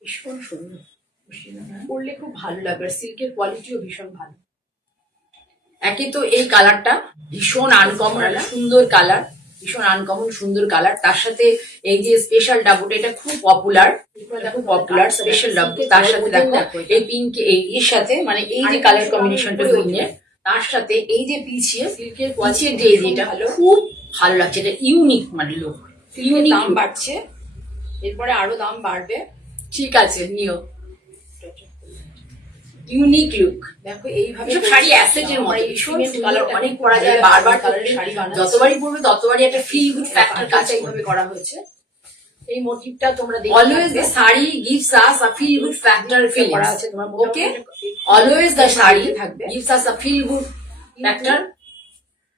ভীষণ সুন্দর, পরলে খুব ভালো লাগবে। সিল্কের কোয়ালিটিও ভীষণ ভালো। একে তো এই কালারটা ভীষণ আনকমন, সুন্দর কালার, ভীষণ আনকমন সুন্দর কালার। তার সাথে এই যে স্পেশাল ডাব্বুটা, এটা খুব পপুলার, খুব পপুলার স্পেশাল ডাব্বু। তার সাথে দেখো এই পিঙ্ক, এর সাথে মানে এই যে কালার কম্বিনেশনটা হইনে, তার সাথে এই যে পিছিয়ে সিল্কের কোয়ালিটি, যে এটা হলো খুব ভালো লাগছে। এটা ইউনিক, মানে লোক ইউনিক। দাম বাড়ছে, এরপরে আরো দাম বাড়বে। ঠিক আছে, নিও, ইউনিক লুক। দেখো এইভাবে শাড়ি অ্যাসেটের মতো, ভীষণ কালার, অনেক পরা যায়, বারবার কালারের শাড়ি বানানো, যতবারই পরবে ততবারই একটা ফিল গুড ফ্যাক্টর কাজ এইভাবে করা হয়েছে। এই মোটিভটা তোমরা দেখো, always the sari gives us a feel good factor ফিল করা আছে তোমার। ওকে, অলওয়েজ দ্য শাড়ি থাকবে gives us a feel good factor.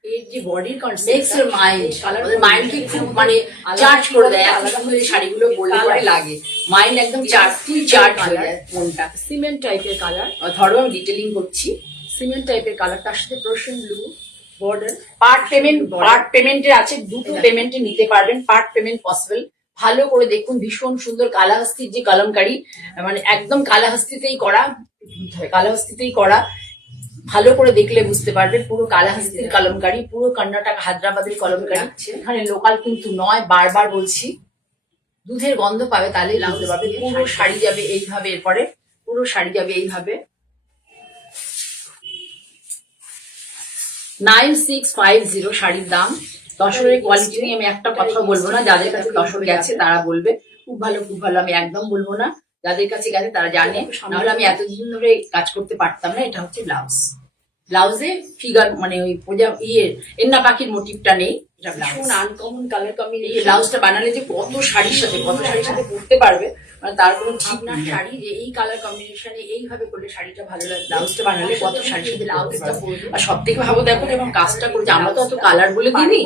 এর যে বডির কনসেপ্ট, মাইন্ড, আমাদের মাইন্ডকে খুব মানে চার্জ করে দেয়। এত সুন্দর এই শাড়িগুলো পরলে পরে লাগে, মাইন্ড একদম চার্জ হয়ে যায় মনটা। সিমেন্ট টাইপের কালার, ধরো আমি ডিটেলিং করছি, সিমেন্ট টাইপের কালার, তার সাথে প্রোশন ব্লু বর্ডার। পার্ট পেমেন্টের আছে, দুটো পেমেন্টে নিতে পারবেন, পার্ট পেমেন্ট পসিবল। ভালো করে দেখুন, ভীষণ সুন্দর কালাহাস্তির যে কলমকারী, মানে একদম কালাহাস্তিতেই করা, কালাহাস্তিতেই করা। ভালো করে দেখলে বুঝতে পারবে পুরো কালাহাস্তির কলমকারী, পুরো কর্ণাটক হায়দ্রাবাদের কলমকারী। এখানে লোকাল কিন্তু নয়, বারবার বলছি। দুধের গন্ধ পাবে, তাহলে বুঝতে পারবে। পুরো শাড়ি যাবে এইভাবে, এরপরে পুরো শাড়ি যাবে এইভাবে। 9650 শাড়ির দাম। তসরের কোয়ালিটি নিয়ে আমি একটা কথা বলবো না, যাদের কাছে তসর গেছে তারা বলবে খুব ভালো, খুব ভালো। আমি একদম বলবো না, যাদের কাছে গেছে তারা জানে, নাহলে আমি এতদিন ধরে কাজ করতে পারতাম না। এটা হচ্ছে ব্লাউজ, ব্লাউজে ফিগার মানে ওই এন্না পাখির মোটিভটা নেই। এটা ভীষণ আনকমন কালার কম্বিনেশন। ব্লাউজটা বানালে যে কত শাড়ির সাথে পরতে পারবে, মানে তার কোনো ঠিক না। শাড়ি যে এই কালার কম্বিনেশনে এইভাবে করলে শাড়িটা ভালো লাগে, ব্লাউজটা বানালে কত শাড়ির সাথে ব্লাউজটা পরবে। আর সব থেকে ভাবো দেখো এবং কাজটা করেছে, আমরা তো অত কালার বলে দিইনি,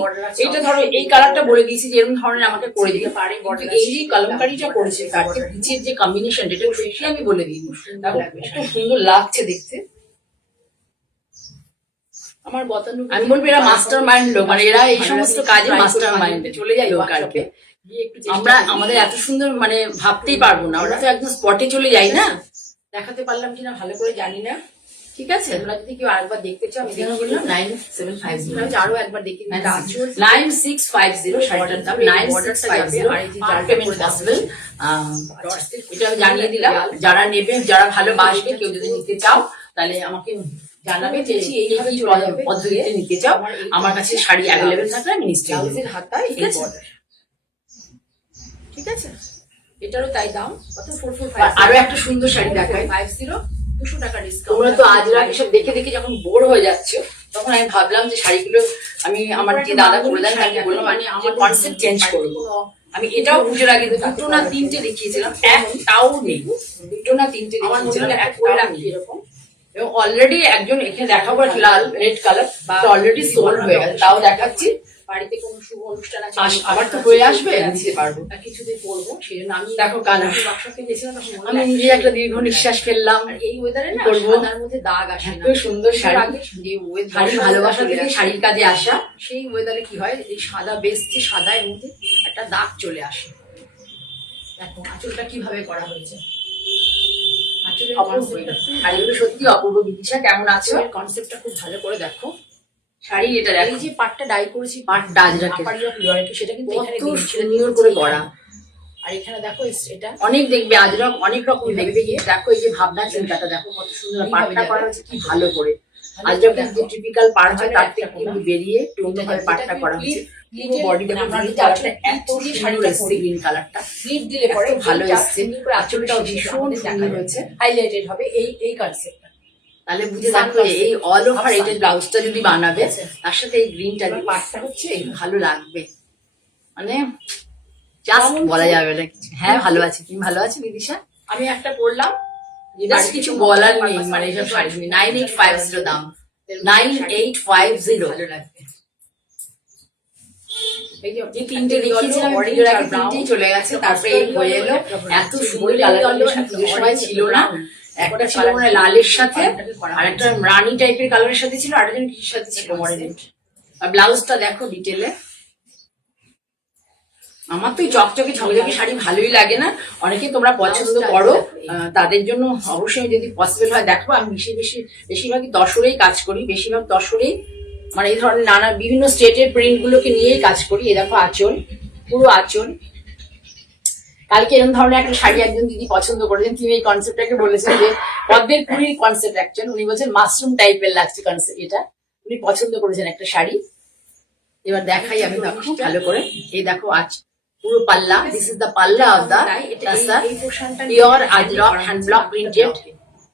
এটা ধরো এই কালারটা বলে দিয়েছি যে এরকম ধরনের আমাকে করে দিতে পারে। এই যে কলমকারীটা করেছে, তার যে পিচের যে কম্বিনেশন, এটা বেশি আমি বলে দিইনি। দেখো কত সুন্দর লাগছে দেখতে। আমার আমি বলবো এরা মাস্টার মাইন্ড লোক, মানে এরা এই সমস্ত কাজে মাস্টার মাইন্ডে চলে যায় লোক আর কি। আমরা আমাদের এত সুন্দর মানে ভাবতেই পারবো না, আমরা তো একদম স্পটে চলে যাই না। দেখাতে পারলাম কিনা ভালো করে জানি না। ঠিক আছে, তোমরা যদি কেউ আরেকবার দেখতে চাও, আমি যেন বললাম 9750, আরো একবার দেখে 9650 শাড়িটার দাম 9650। আর এই যে পেমেন্ট পসিবল, এটা আমি জানিয়ে দিলাম। যারা নেবে, যারা ভালোবাসবে, কেউ যদি নিতে চাও তাহলে আমাকে জানাবে যে এই পদ্ধতিতে নিতে চাও। আমার কাছে শাড়ি অ্যাভেলেবেল থাকলে আমি নিশ্চয়ই হাতা। ঠিক আছে, ঠিক আছে, এটারও তাই দাম কত 4450। আরো একটা সুন্দর শাড়ি দেখাই, 50 200 টাকা ডিসকাউন্ট। তোমরা তো আজ রাত এসব দেখে দেখে যখন বোর হয়ে যাচ্ছ, তখন আমি ভাবলাম যে শাড়িগুলো আমি আমার যে দাদা করে দেন তাকে বললাম, মানে আমার কনসেপ্ট চেঞ্জ করবো। আমি এটাও পুজোর আগে 2টো না 3টে দেখিয়েছিলাম, একটাও নেই। 2টো না 3টে দেখিয়েছিলাম, একটাও নেই এরকম। এবং অলরেডি একজন এখানে দেখাবো লাল রেড কালার, অলরেডি সোল্ড হয়ে গেছে। তাও দেখাচ্ছি, বাড়িতে কোনো শুভ অনুষ্ঠান আছে আবার তো হয়ে আসবে, দিতে পারবো কিছুদিন পরবো, সেই জন্য আমি দেখো কালার বাক্সকে গেছিলাম, আমি নিজে একটা দীর্ঘ নিঃশ্বাস ফেললাম। এই ওয়েদারে না তার মধ্যে দাগ আসে না। এত সুন্দর শাড়ি, যে শাড়ি ভালোবাসা থেকে শাড়ির কাজে আসা, সেই ওয়েদারে কি হয়, এই সাদা বেসছে, সাদা এর মধ্যে একটা দাগ চলে আসে। দেখো আঁচলটা কিভাবে করা হয়েছে, শাড়িগুলো সত্যি অপূর্ব। বিদিশা কেমন আছো? কনসেপ্টটা খুব ভালো করে দেখো। শাড়ি এটা দেখো, এই যে পাটটা ডাই করেছি, পাটটা আজরাকে সেটা কিন্তু এখানে সুন্দর করে করা। আর এখানে দেখো এটা অনেক দেখবে আজরক, অনেক রকম দেখবে। গিয়ে দেখো এই যে ভাবনা চিন্তাটা দেখো কত সুন্দর পাটটা করা হয়েছে, কি ভালো করে। আজরকের যে টিপিক্যাল পাট হয় তার থেকে কিন্তু বেরিয়ে টুনভাবে পাটটা করা হয়েছে। বডিটা আমরা কালারটা এত শাড়িটা এসছে, গ্রিন কালারটা গ্লিট দিলে পরে ভালো এসছে। আঁচলটাও ভীষণ সুন্দর হয়েছে, হাইলাইটেড হবে এই কনসেপ্টটা। তাহলে বুঝে দেখো এই অল ওভার এই ব্লাউজটা যদি বানাবে, তার সাথে এই গ্রিনটা পাটটা হচ্ছে ভালো লাগবে, মানে জাস্ট বলা যাবে না কিছু। হ্যাঁ ভালো আছি, তুমি ভালো আছো বিদিশা? আমি একটা পরলাম, কিছু বলার নেই, মানে এইসব শাড়ি 9850 দাম, 9850 ভালো লাগবে। এই তিনটে দেখিয়েছিলাম, তিনটেই চলে গেছে, তারপরে এই হয়ে এলো। এত সুন্দর কালার সময় ছিল না, একটা ছিল মানে লালের সাথে, আর একটা রানী টাইপের কালারের সাথে ছিল, আর একজন কিসের সাথে ছিল মডেল। আর ব্লাউজটা দেখো ডিটেলে। আমার তো এই চকচকে ঝকঝকে শাড়ি ভালোই লাগে না, অনেকে তোমরা পছন্দ করো, তাদের জন্য অবশ্যই যদি পসিবল হয় দেখো। আমি বেশিরভাগই তসরেই কাজ করি, বেশিরভাগ তসরেই, মানে এই ধরনের নানা বিভিন্ন স্টেটের প্রিন্ট গুলোকে নিয়েই কাজ করি। এই দেখো আঁচল, পুরো আঁচল। কালকে এরকম ধরনের একটা শাড়ি একজন দিদি পছন্দ করেছেন, তিনি এই কনসেপ্টটাকে বলেছেন যে পদ্মের কুড়ির কনসেপ্ট, অ্যাকচুয়াল উনি বলছেন মাশরুম টাইপের লাগছে কনসেপ্ট। এটা উনি পছন্দ করেছেন একটা শাড়ি। এবার দেখাই আমি দেখো ভালো করে। এই দেখো আজ পুরো পাল্লা, this is the palla of the tasar, pure ajrakh hand block printed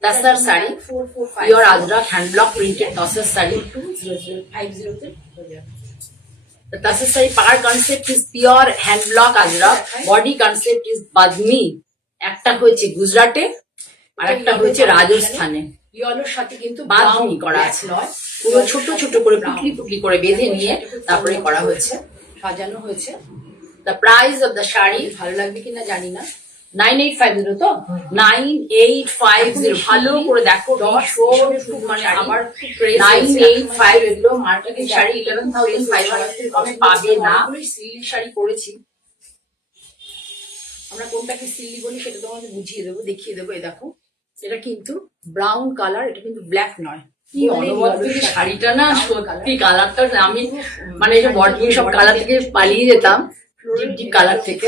tasar sari, pure ajrakh hand block printed tasar sari. The Tasar sari par concept is pure hand block ajrak, body concept is badmi. একটা হয়েছে গুজরাটে আর একটা হয়েছে রাজস্থানে। ইয়েলোর সাথে কিন্তু বাদমি করা আছে, পুরো ছোট ছোট করে পুটলি পুটলি করে বেঁধে নিয়ে তারপরে করা হয়েছে, সাজানো হয়েছে। The price of the sari ভালো লাগবে কিনা জানি না, 9850 তো 9850। ভালো করে দেখো, মানে আমার 985 এগুলো মার্কেটের শাড়ি 11,500 কমে পাবে না। সিল্ক শাড়ি পরেছি আমরা, কোনটাকে সিল্ক বলি সেটা তোমাকে বুঝিয়ে দেবো, দেখিয়ে দেবো। এই দেখো এটা কিন্তু ব্রাউন কালার, এটা কিন্তু ব্ল্যাক নয়। কি অনবদ্য শাড়িটা না, সত্যি কালারটা আমি মানে এটা বডি সব কালার থেকে পালিয়ে যেতাম, ডিপ ডিপ কালার থেকে।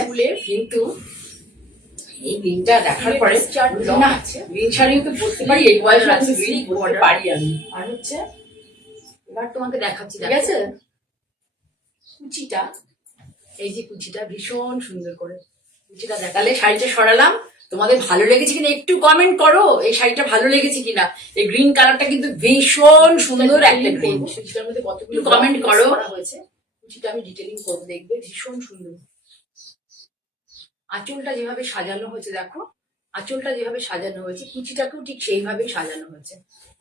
কিন্তু এই গ্রিনটা দেখার পরে না, গ্রিন শাড়িও তো পরতে পারি, এই বয়সে আমি গ্রিন পরতে পারি আমি। আর হচ্ছে এবার তোমাকে দেখাচ্ছি, ঠিক আছে? কুচিটা, এই যে কুচিটা ভীষণ সুন্দর করে কুচিটা দেখালে। শাড়িটা সরালাম, তোমাদের ভালো লেগেছে কিনা একটু কমেন্ট করো, এই শাড়িটা ভালো লেগেছে কিনা। এই গ্রিন কালারটা কিন্তু ভীষণ সুন্দর একটা গ্রিন, কুচিটার মধ্যে কতগুলো কমেন্ট করো হয়েছে। কুচিটা আমি ডিটেলিং করবো, দেখবে ভীষণ সুন্দর। আঁচলটা যেভাবে সাজানো হয়েছে দেখো, আঁচলটা যেভাবে সাজানো হয়েছে, কুচিটাকেও ঠিক সেইভাবেই সাজানো হয়েছে,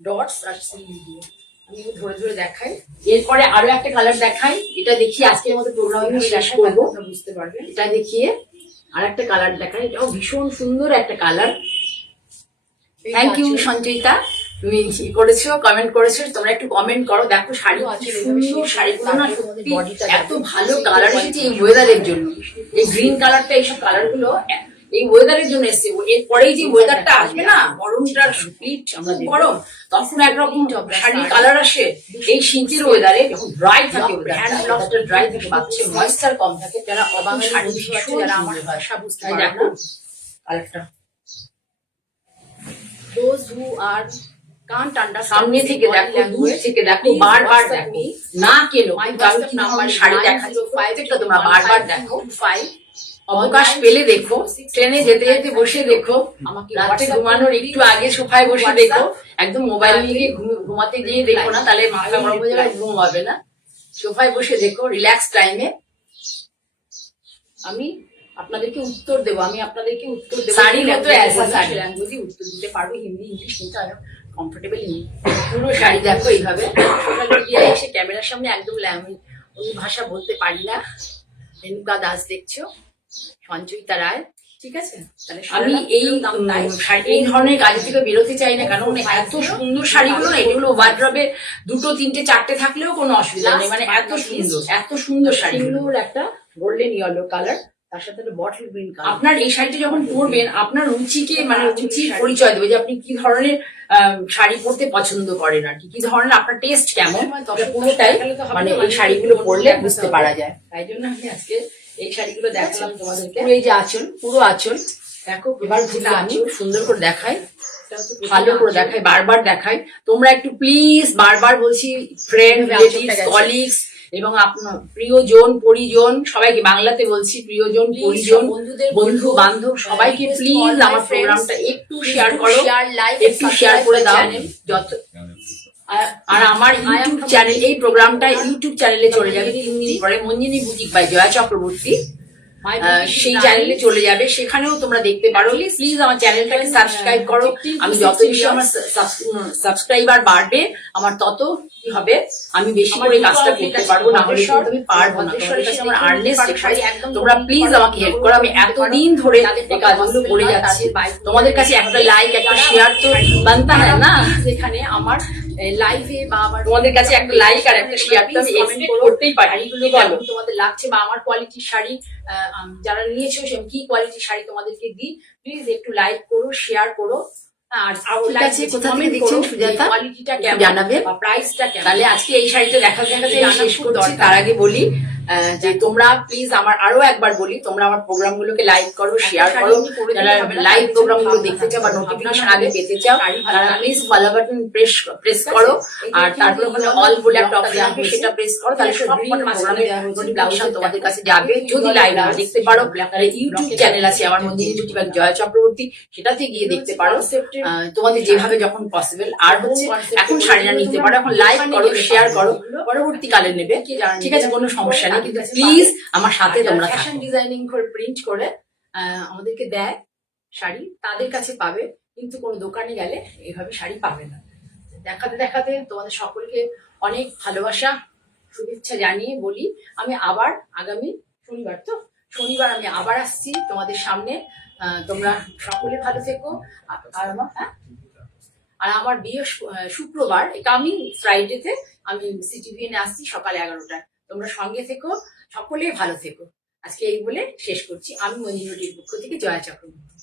ডটস আর সিল দিয়ে। আমি ধরে ধরে দেখাই, এরপরে আরো একটা কালার দেখাই। এটা দেখিয়ে আজকের মতো প্রোগ্রাম আমি শেষ করবো, বুঝতে পারবে। এটা দেখিয়ে আর একটা কালার দেখাই, এটাও ভীষণ সুন্দর একটা কালার। থ্যাংক ইউ সঞ্চয়িতা, তুমি করেছো, কমেন্ট করেছো। তোমরা একটু কমেন্ট করো, দেখো শাড়ি সুন্দর, শাড়িগুলো না সত্যি এত ভালো কালার এসেছে এই ওয়েদারের জন্য। এই গ্রিন কালারটা, এইসব কালার গুলো এই ওয়েদারের জন্য এসছে। এরপরেই যে ওয়েদারটা আসবে না, গরমটার স্পিড, আমরা গরম, তখন একরকম শাড়ির কালার আসে। এই শীতের ওয়েদারে যখন ড্রাই থাকে, হ্যান্ড ব্লকটা ড্রাই থাকে, বাচ্চা ময়েশ্চার কম থাকে, যারা অবাঙালি শাড়ি ভীষণ, যারা আমার ভাষা বুঝতে পারে না, কালারটা those who are can't understand, সামনে থেকে দেখো, দূর থেকে দেখো, বারবার দেখো, না কেন আমার শাড়ি দেখাচ্ছি, প্রত্যেকটা তোমরা বারবার দেখো। 5 অবকাশ পেলে দেখো, ট্রেনে যেতে যেতে বসে দেখো, রাতে ঘুমানোর একটু আগে সোফায় বসে দেখো, একদম মোবাইল নিয়ে ঘুমাতে গিয়ে দেখো না, তাহলে মাথা গরম হয়ে যাবে, ঘুম হবে না। সোফায় বসে দেখো রিল্যাক্স টাইমে। আমি আপনাদেরকে উত্তর দেবো, শাড়ি হতো ऐसा শাড়ি। ল্যাঙ্গুয়েজে উত্তর দিতে পারবো, হিন্দি ইংলিশ, কিন্তু আমি কমফোর্টেবল নেই। পুরো শাড়ি দেখো এইভাবে। সোশ্যাল মিডিয়ায় এসে ক্যামেরার সামনে একদম আমি অন্য ভাষা বলতে পারি না। রেণুকা দাস দেখছো, সঞ্চয়িতা রায়, ঠিক আছে? তাহলে আমি এই ধরনের কাজ থেকে বেরোতে চাই না, কারণ এত সুন্দর শাড়িগুলো না, এগুলো ওয়ার্ড্রবে 2, 3, 4টে থাকলেও কোনো অসুবিধা নেই, মানে এত সুন্দর শাড়িগুলোর একটা গোল্ডেন ইয়েলো কালার, তার সাথে বটল গ্রিন কালার। আপনার এই শাড়িটা যখন পরবেন, আপনার রুচিকে মানে রুচির পরিচয় দেবে যে আপনি কি ধরনের শাড়ি পরতে পছন্দ করেন, আর কি ধরনের আপনার টেস্ট কেমন, পুরোটাই মানে এই শাড়িগুলো পরলে বুঝতে পারা যায়। তাই জন্য আমি আজকে এই শাড়িগুলো দেখালাম তোমাদেরকে। এই যে আঁচল, পুরো আঁচল দেখো। এবার ঘুরে আমি সুন্দর করে দেখাই, ভালো করে দেখাই, বারবার দেখাই। তোমরা একটু প্লিজ, বারবার বলছি, ফ্রেন্ড, রিলেটিভস, কলিগস এবং আপনার প্রিয়জন পরিজন সবাইকে, বাংলাতে বলছি, প্রিয়জন পরিজন বন্ধু বান্ধব সবাইকে প্লিজ আমার প্রোগ্রামটা একটু শেয়ার করো, একটু শেয়ার করে দাও। যত আর আমার ইউটিউব চ্যানেল, এই প্রোগ্রামটা ইউটিউব চ্যানেলে চলে যাবে 3 দিন পরে, মঞ্জিনী বুটিক বাই জয়া চক্রবর্তী, সেই চ্যানেলে চলে যাবে, সেখানেও তোমরা দেখতে পারো। প্লিজ আমার চ্যানেলটাকে সাবস্ক্রাইব করো। আমি যত বেশি আমার সাবস্ক্রাইবার বাড়বে, আমার তত কি হবে, আমি বেশি করে কাজটা করতে পারবো, না হলে কিন্তু আমি পারবো না। তোমাদের কাছে আমার আর্নেস্ট রিকোয়েস্ট, তোমরা প্লিজ আমাকে হেল্প করো। আমি এতদিন ধরে এই কাজগুলো করে যাচ্ছি, তোমাদের কাছে একটা লাইক, একটা শেয়ার তো বানতা হয় না? যেখানে আমার লাইভে বা আমার তোমাদের কাছে একটা লাইক আর একটা শেয়ার তো আমি এক্সপেক্ট করতেই পারি। তোমাদের লাগছে বা আমার কোয়ালিটির শাড়ি যারা নিয়েছো, সে কি কোয়ালিটির শাড়ি তোমাদেরকে দিই, প্লিজ একটু লাইক করো, শেয়ার করো। আর কোথা থেকে দেখছেন সুজাতা, কোয়ালিটিটা কেমন জানাবে, প্রাইসটা কেমন। তাহলে আজকে এই শাড়িটা দেখাতে শেষ করছি। তার আগে বলি যে তোমরা প্লিজ, আমার আরো একবার বলি, তোমরা আমার প্রোগ্রাম গুলোকে লাইক করো, শেয়ার করো। যারা লাইভ প্রোগ্রাম গুলো দেখতে চাও বা নোটিফিকেশন আগে পেতে চাও, তারা প্লিজ ফলো বাটন প্রেস করো, আর তারপর ওখানে অল বলে একটা অপশন আছে, সেটা প্রেস করো। তাহলে সব প্রোগ্রামের নোটিফিকেশন তোমাদের কাছে যাবে। যদি লাইভ না দেখতে পারো, তাহলে ইউটিউব চ্যানেল আছে আমার, মঞ্জিনী বুটিক বাই জয়া চক্রবর্তী, সেটাতে গিয়ে দেখতে পারো, তোমাদের যেভাবে যখন পসিবল। আর হচ্ছে এখন শাড়িটা নিতে পারো, এখন লাইক করো, শেয়ার করো, পরবর্তীকালে নেবে, ঠিক আছে, কোনো সমস্যা নেই। কিন্তু প্লিজ আমার সাথে তোমরা ফ্যাশন ডিজাইনিং করে প্রিন্ট করে আমাদেরকে দেয় শাড়ি, তাদের কাছে পাবে, কিন্তু কোনো দোকানে গেলে এইভাবে শাড়ি পাবে না। দেখাতে দেখাতে তোমাদের সকলকে অনেক ভালোবাসা, শুভেচ্ছা জানিয়ে বলি, আমি আবার আগামী শনিবার আমি আবার আসছি তোমাদের সামনে। তোমরা সকলে ভালো থেকো। আর আমার শুক্রবার, কামিং ফ্রাইডেতে আমি সিটিভিএনে আসছি সকাল 11টায়। তোমরা সঙ্গে থেকো, সকলে ভালো থেকো। আজকে এই বলে শেষ করছি। আমি মঞ্জিনী বুটিকের পক্ষ থেকে জয়া চক্রবর্তী।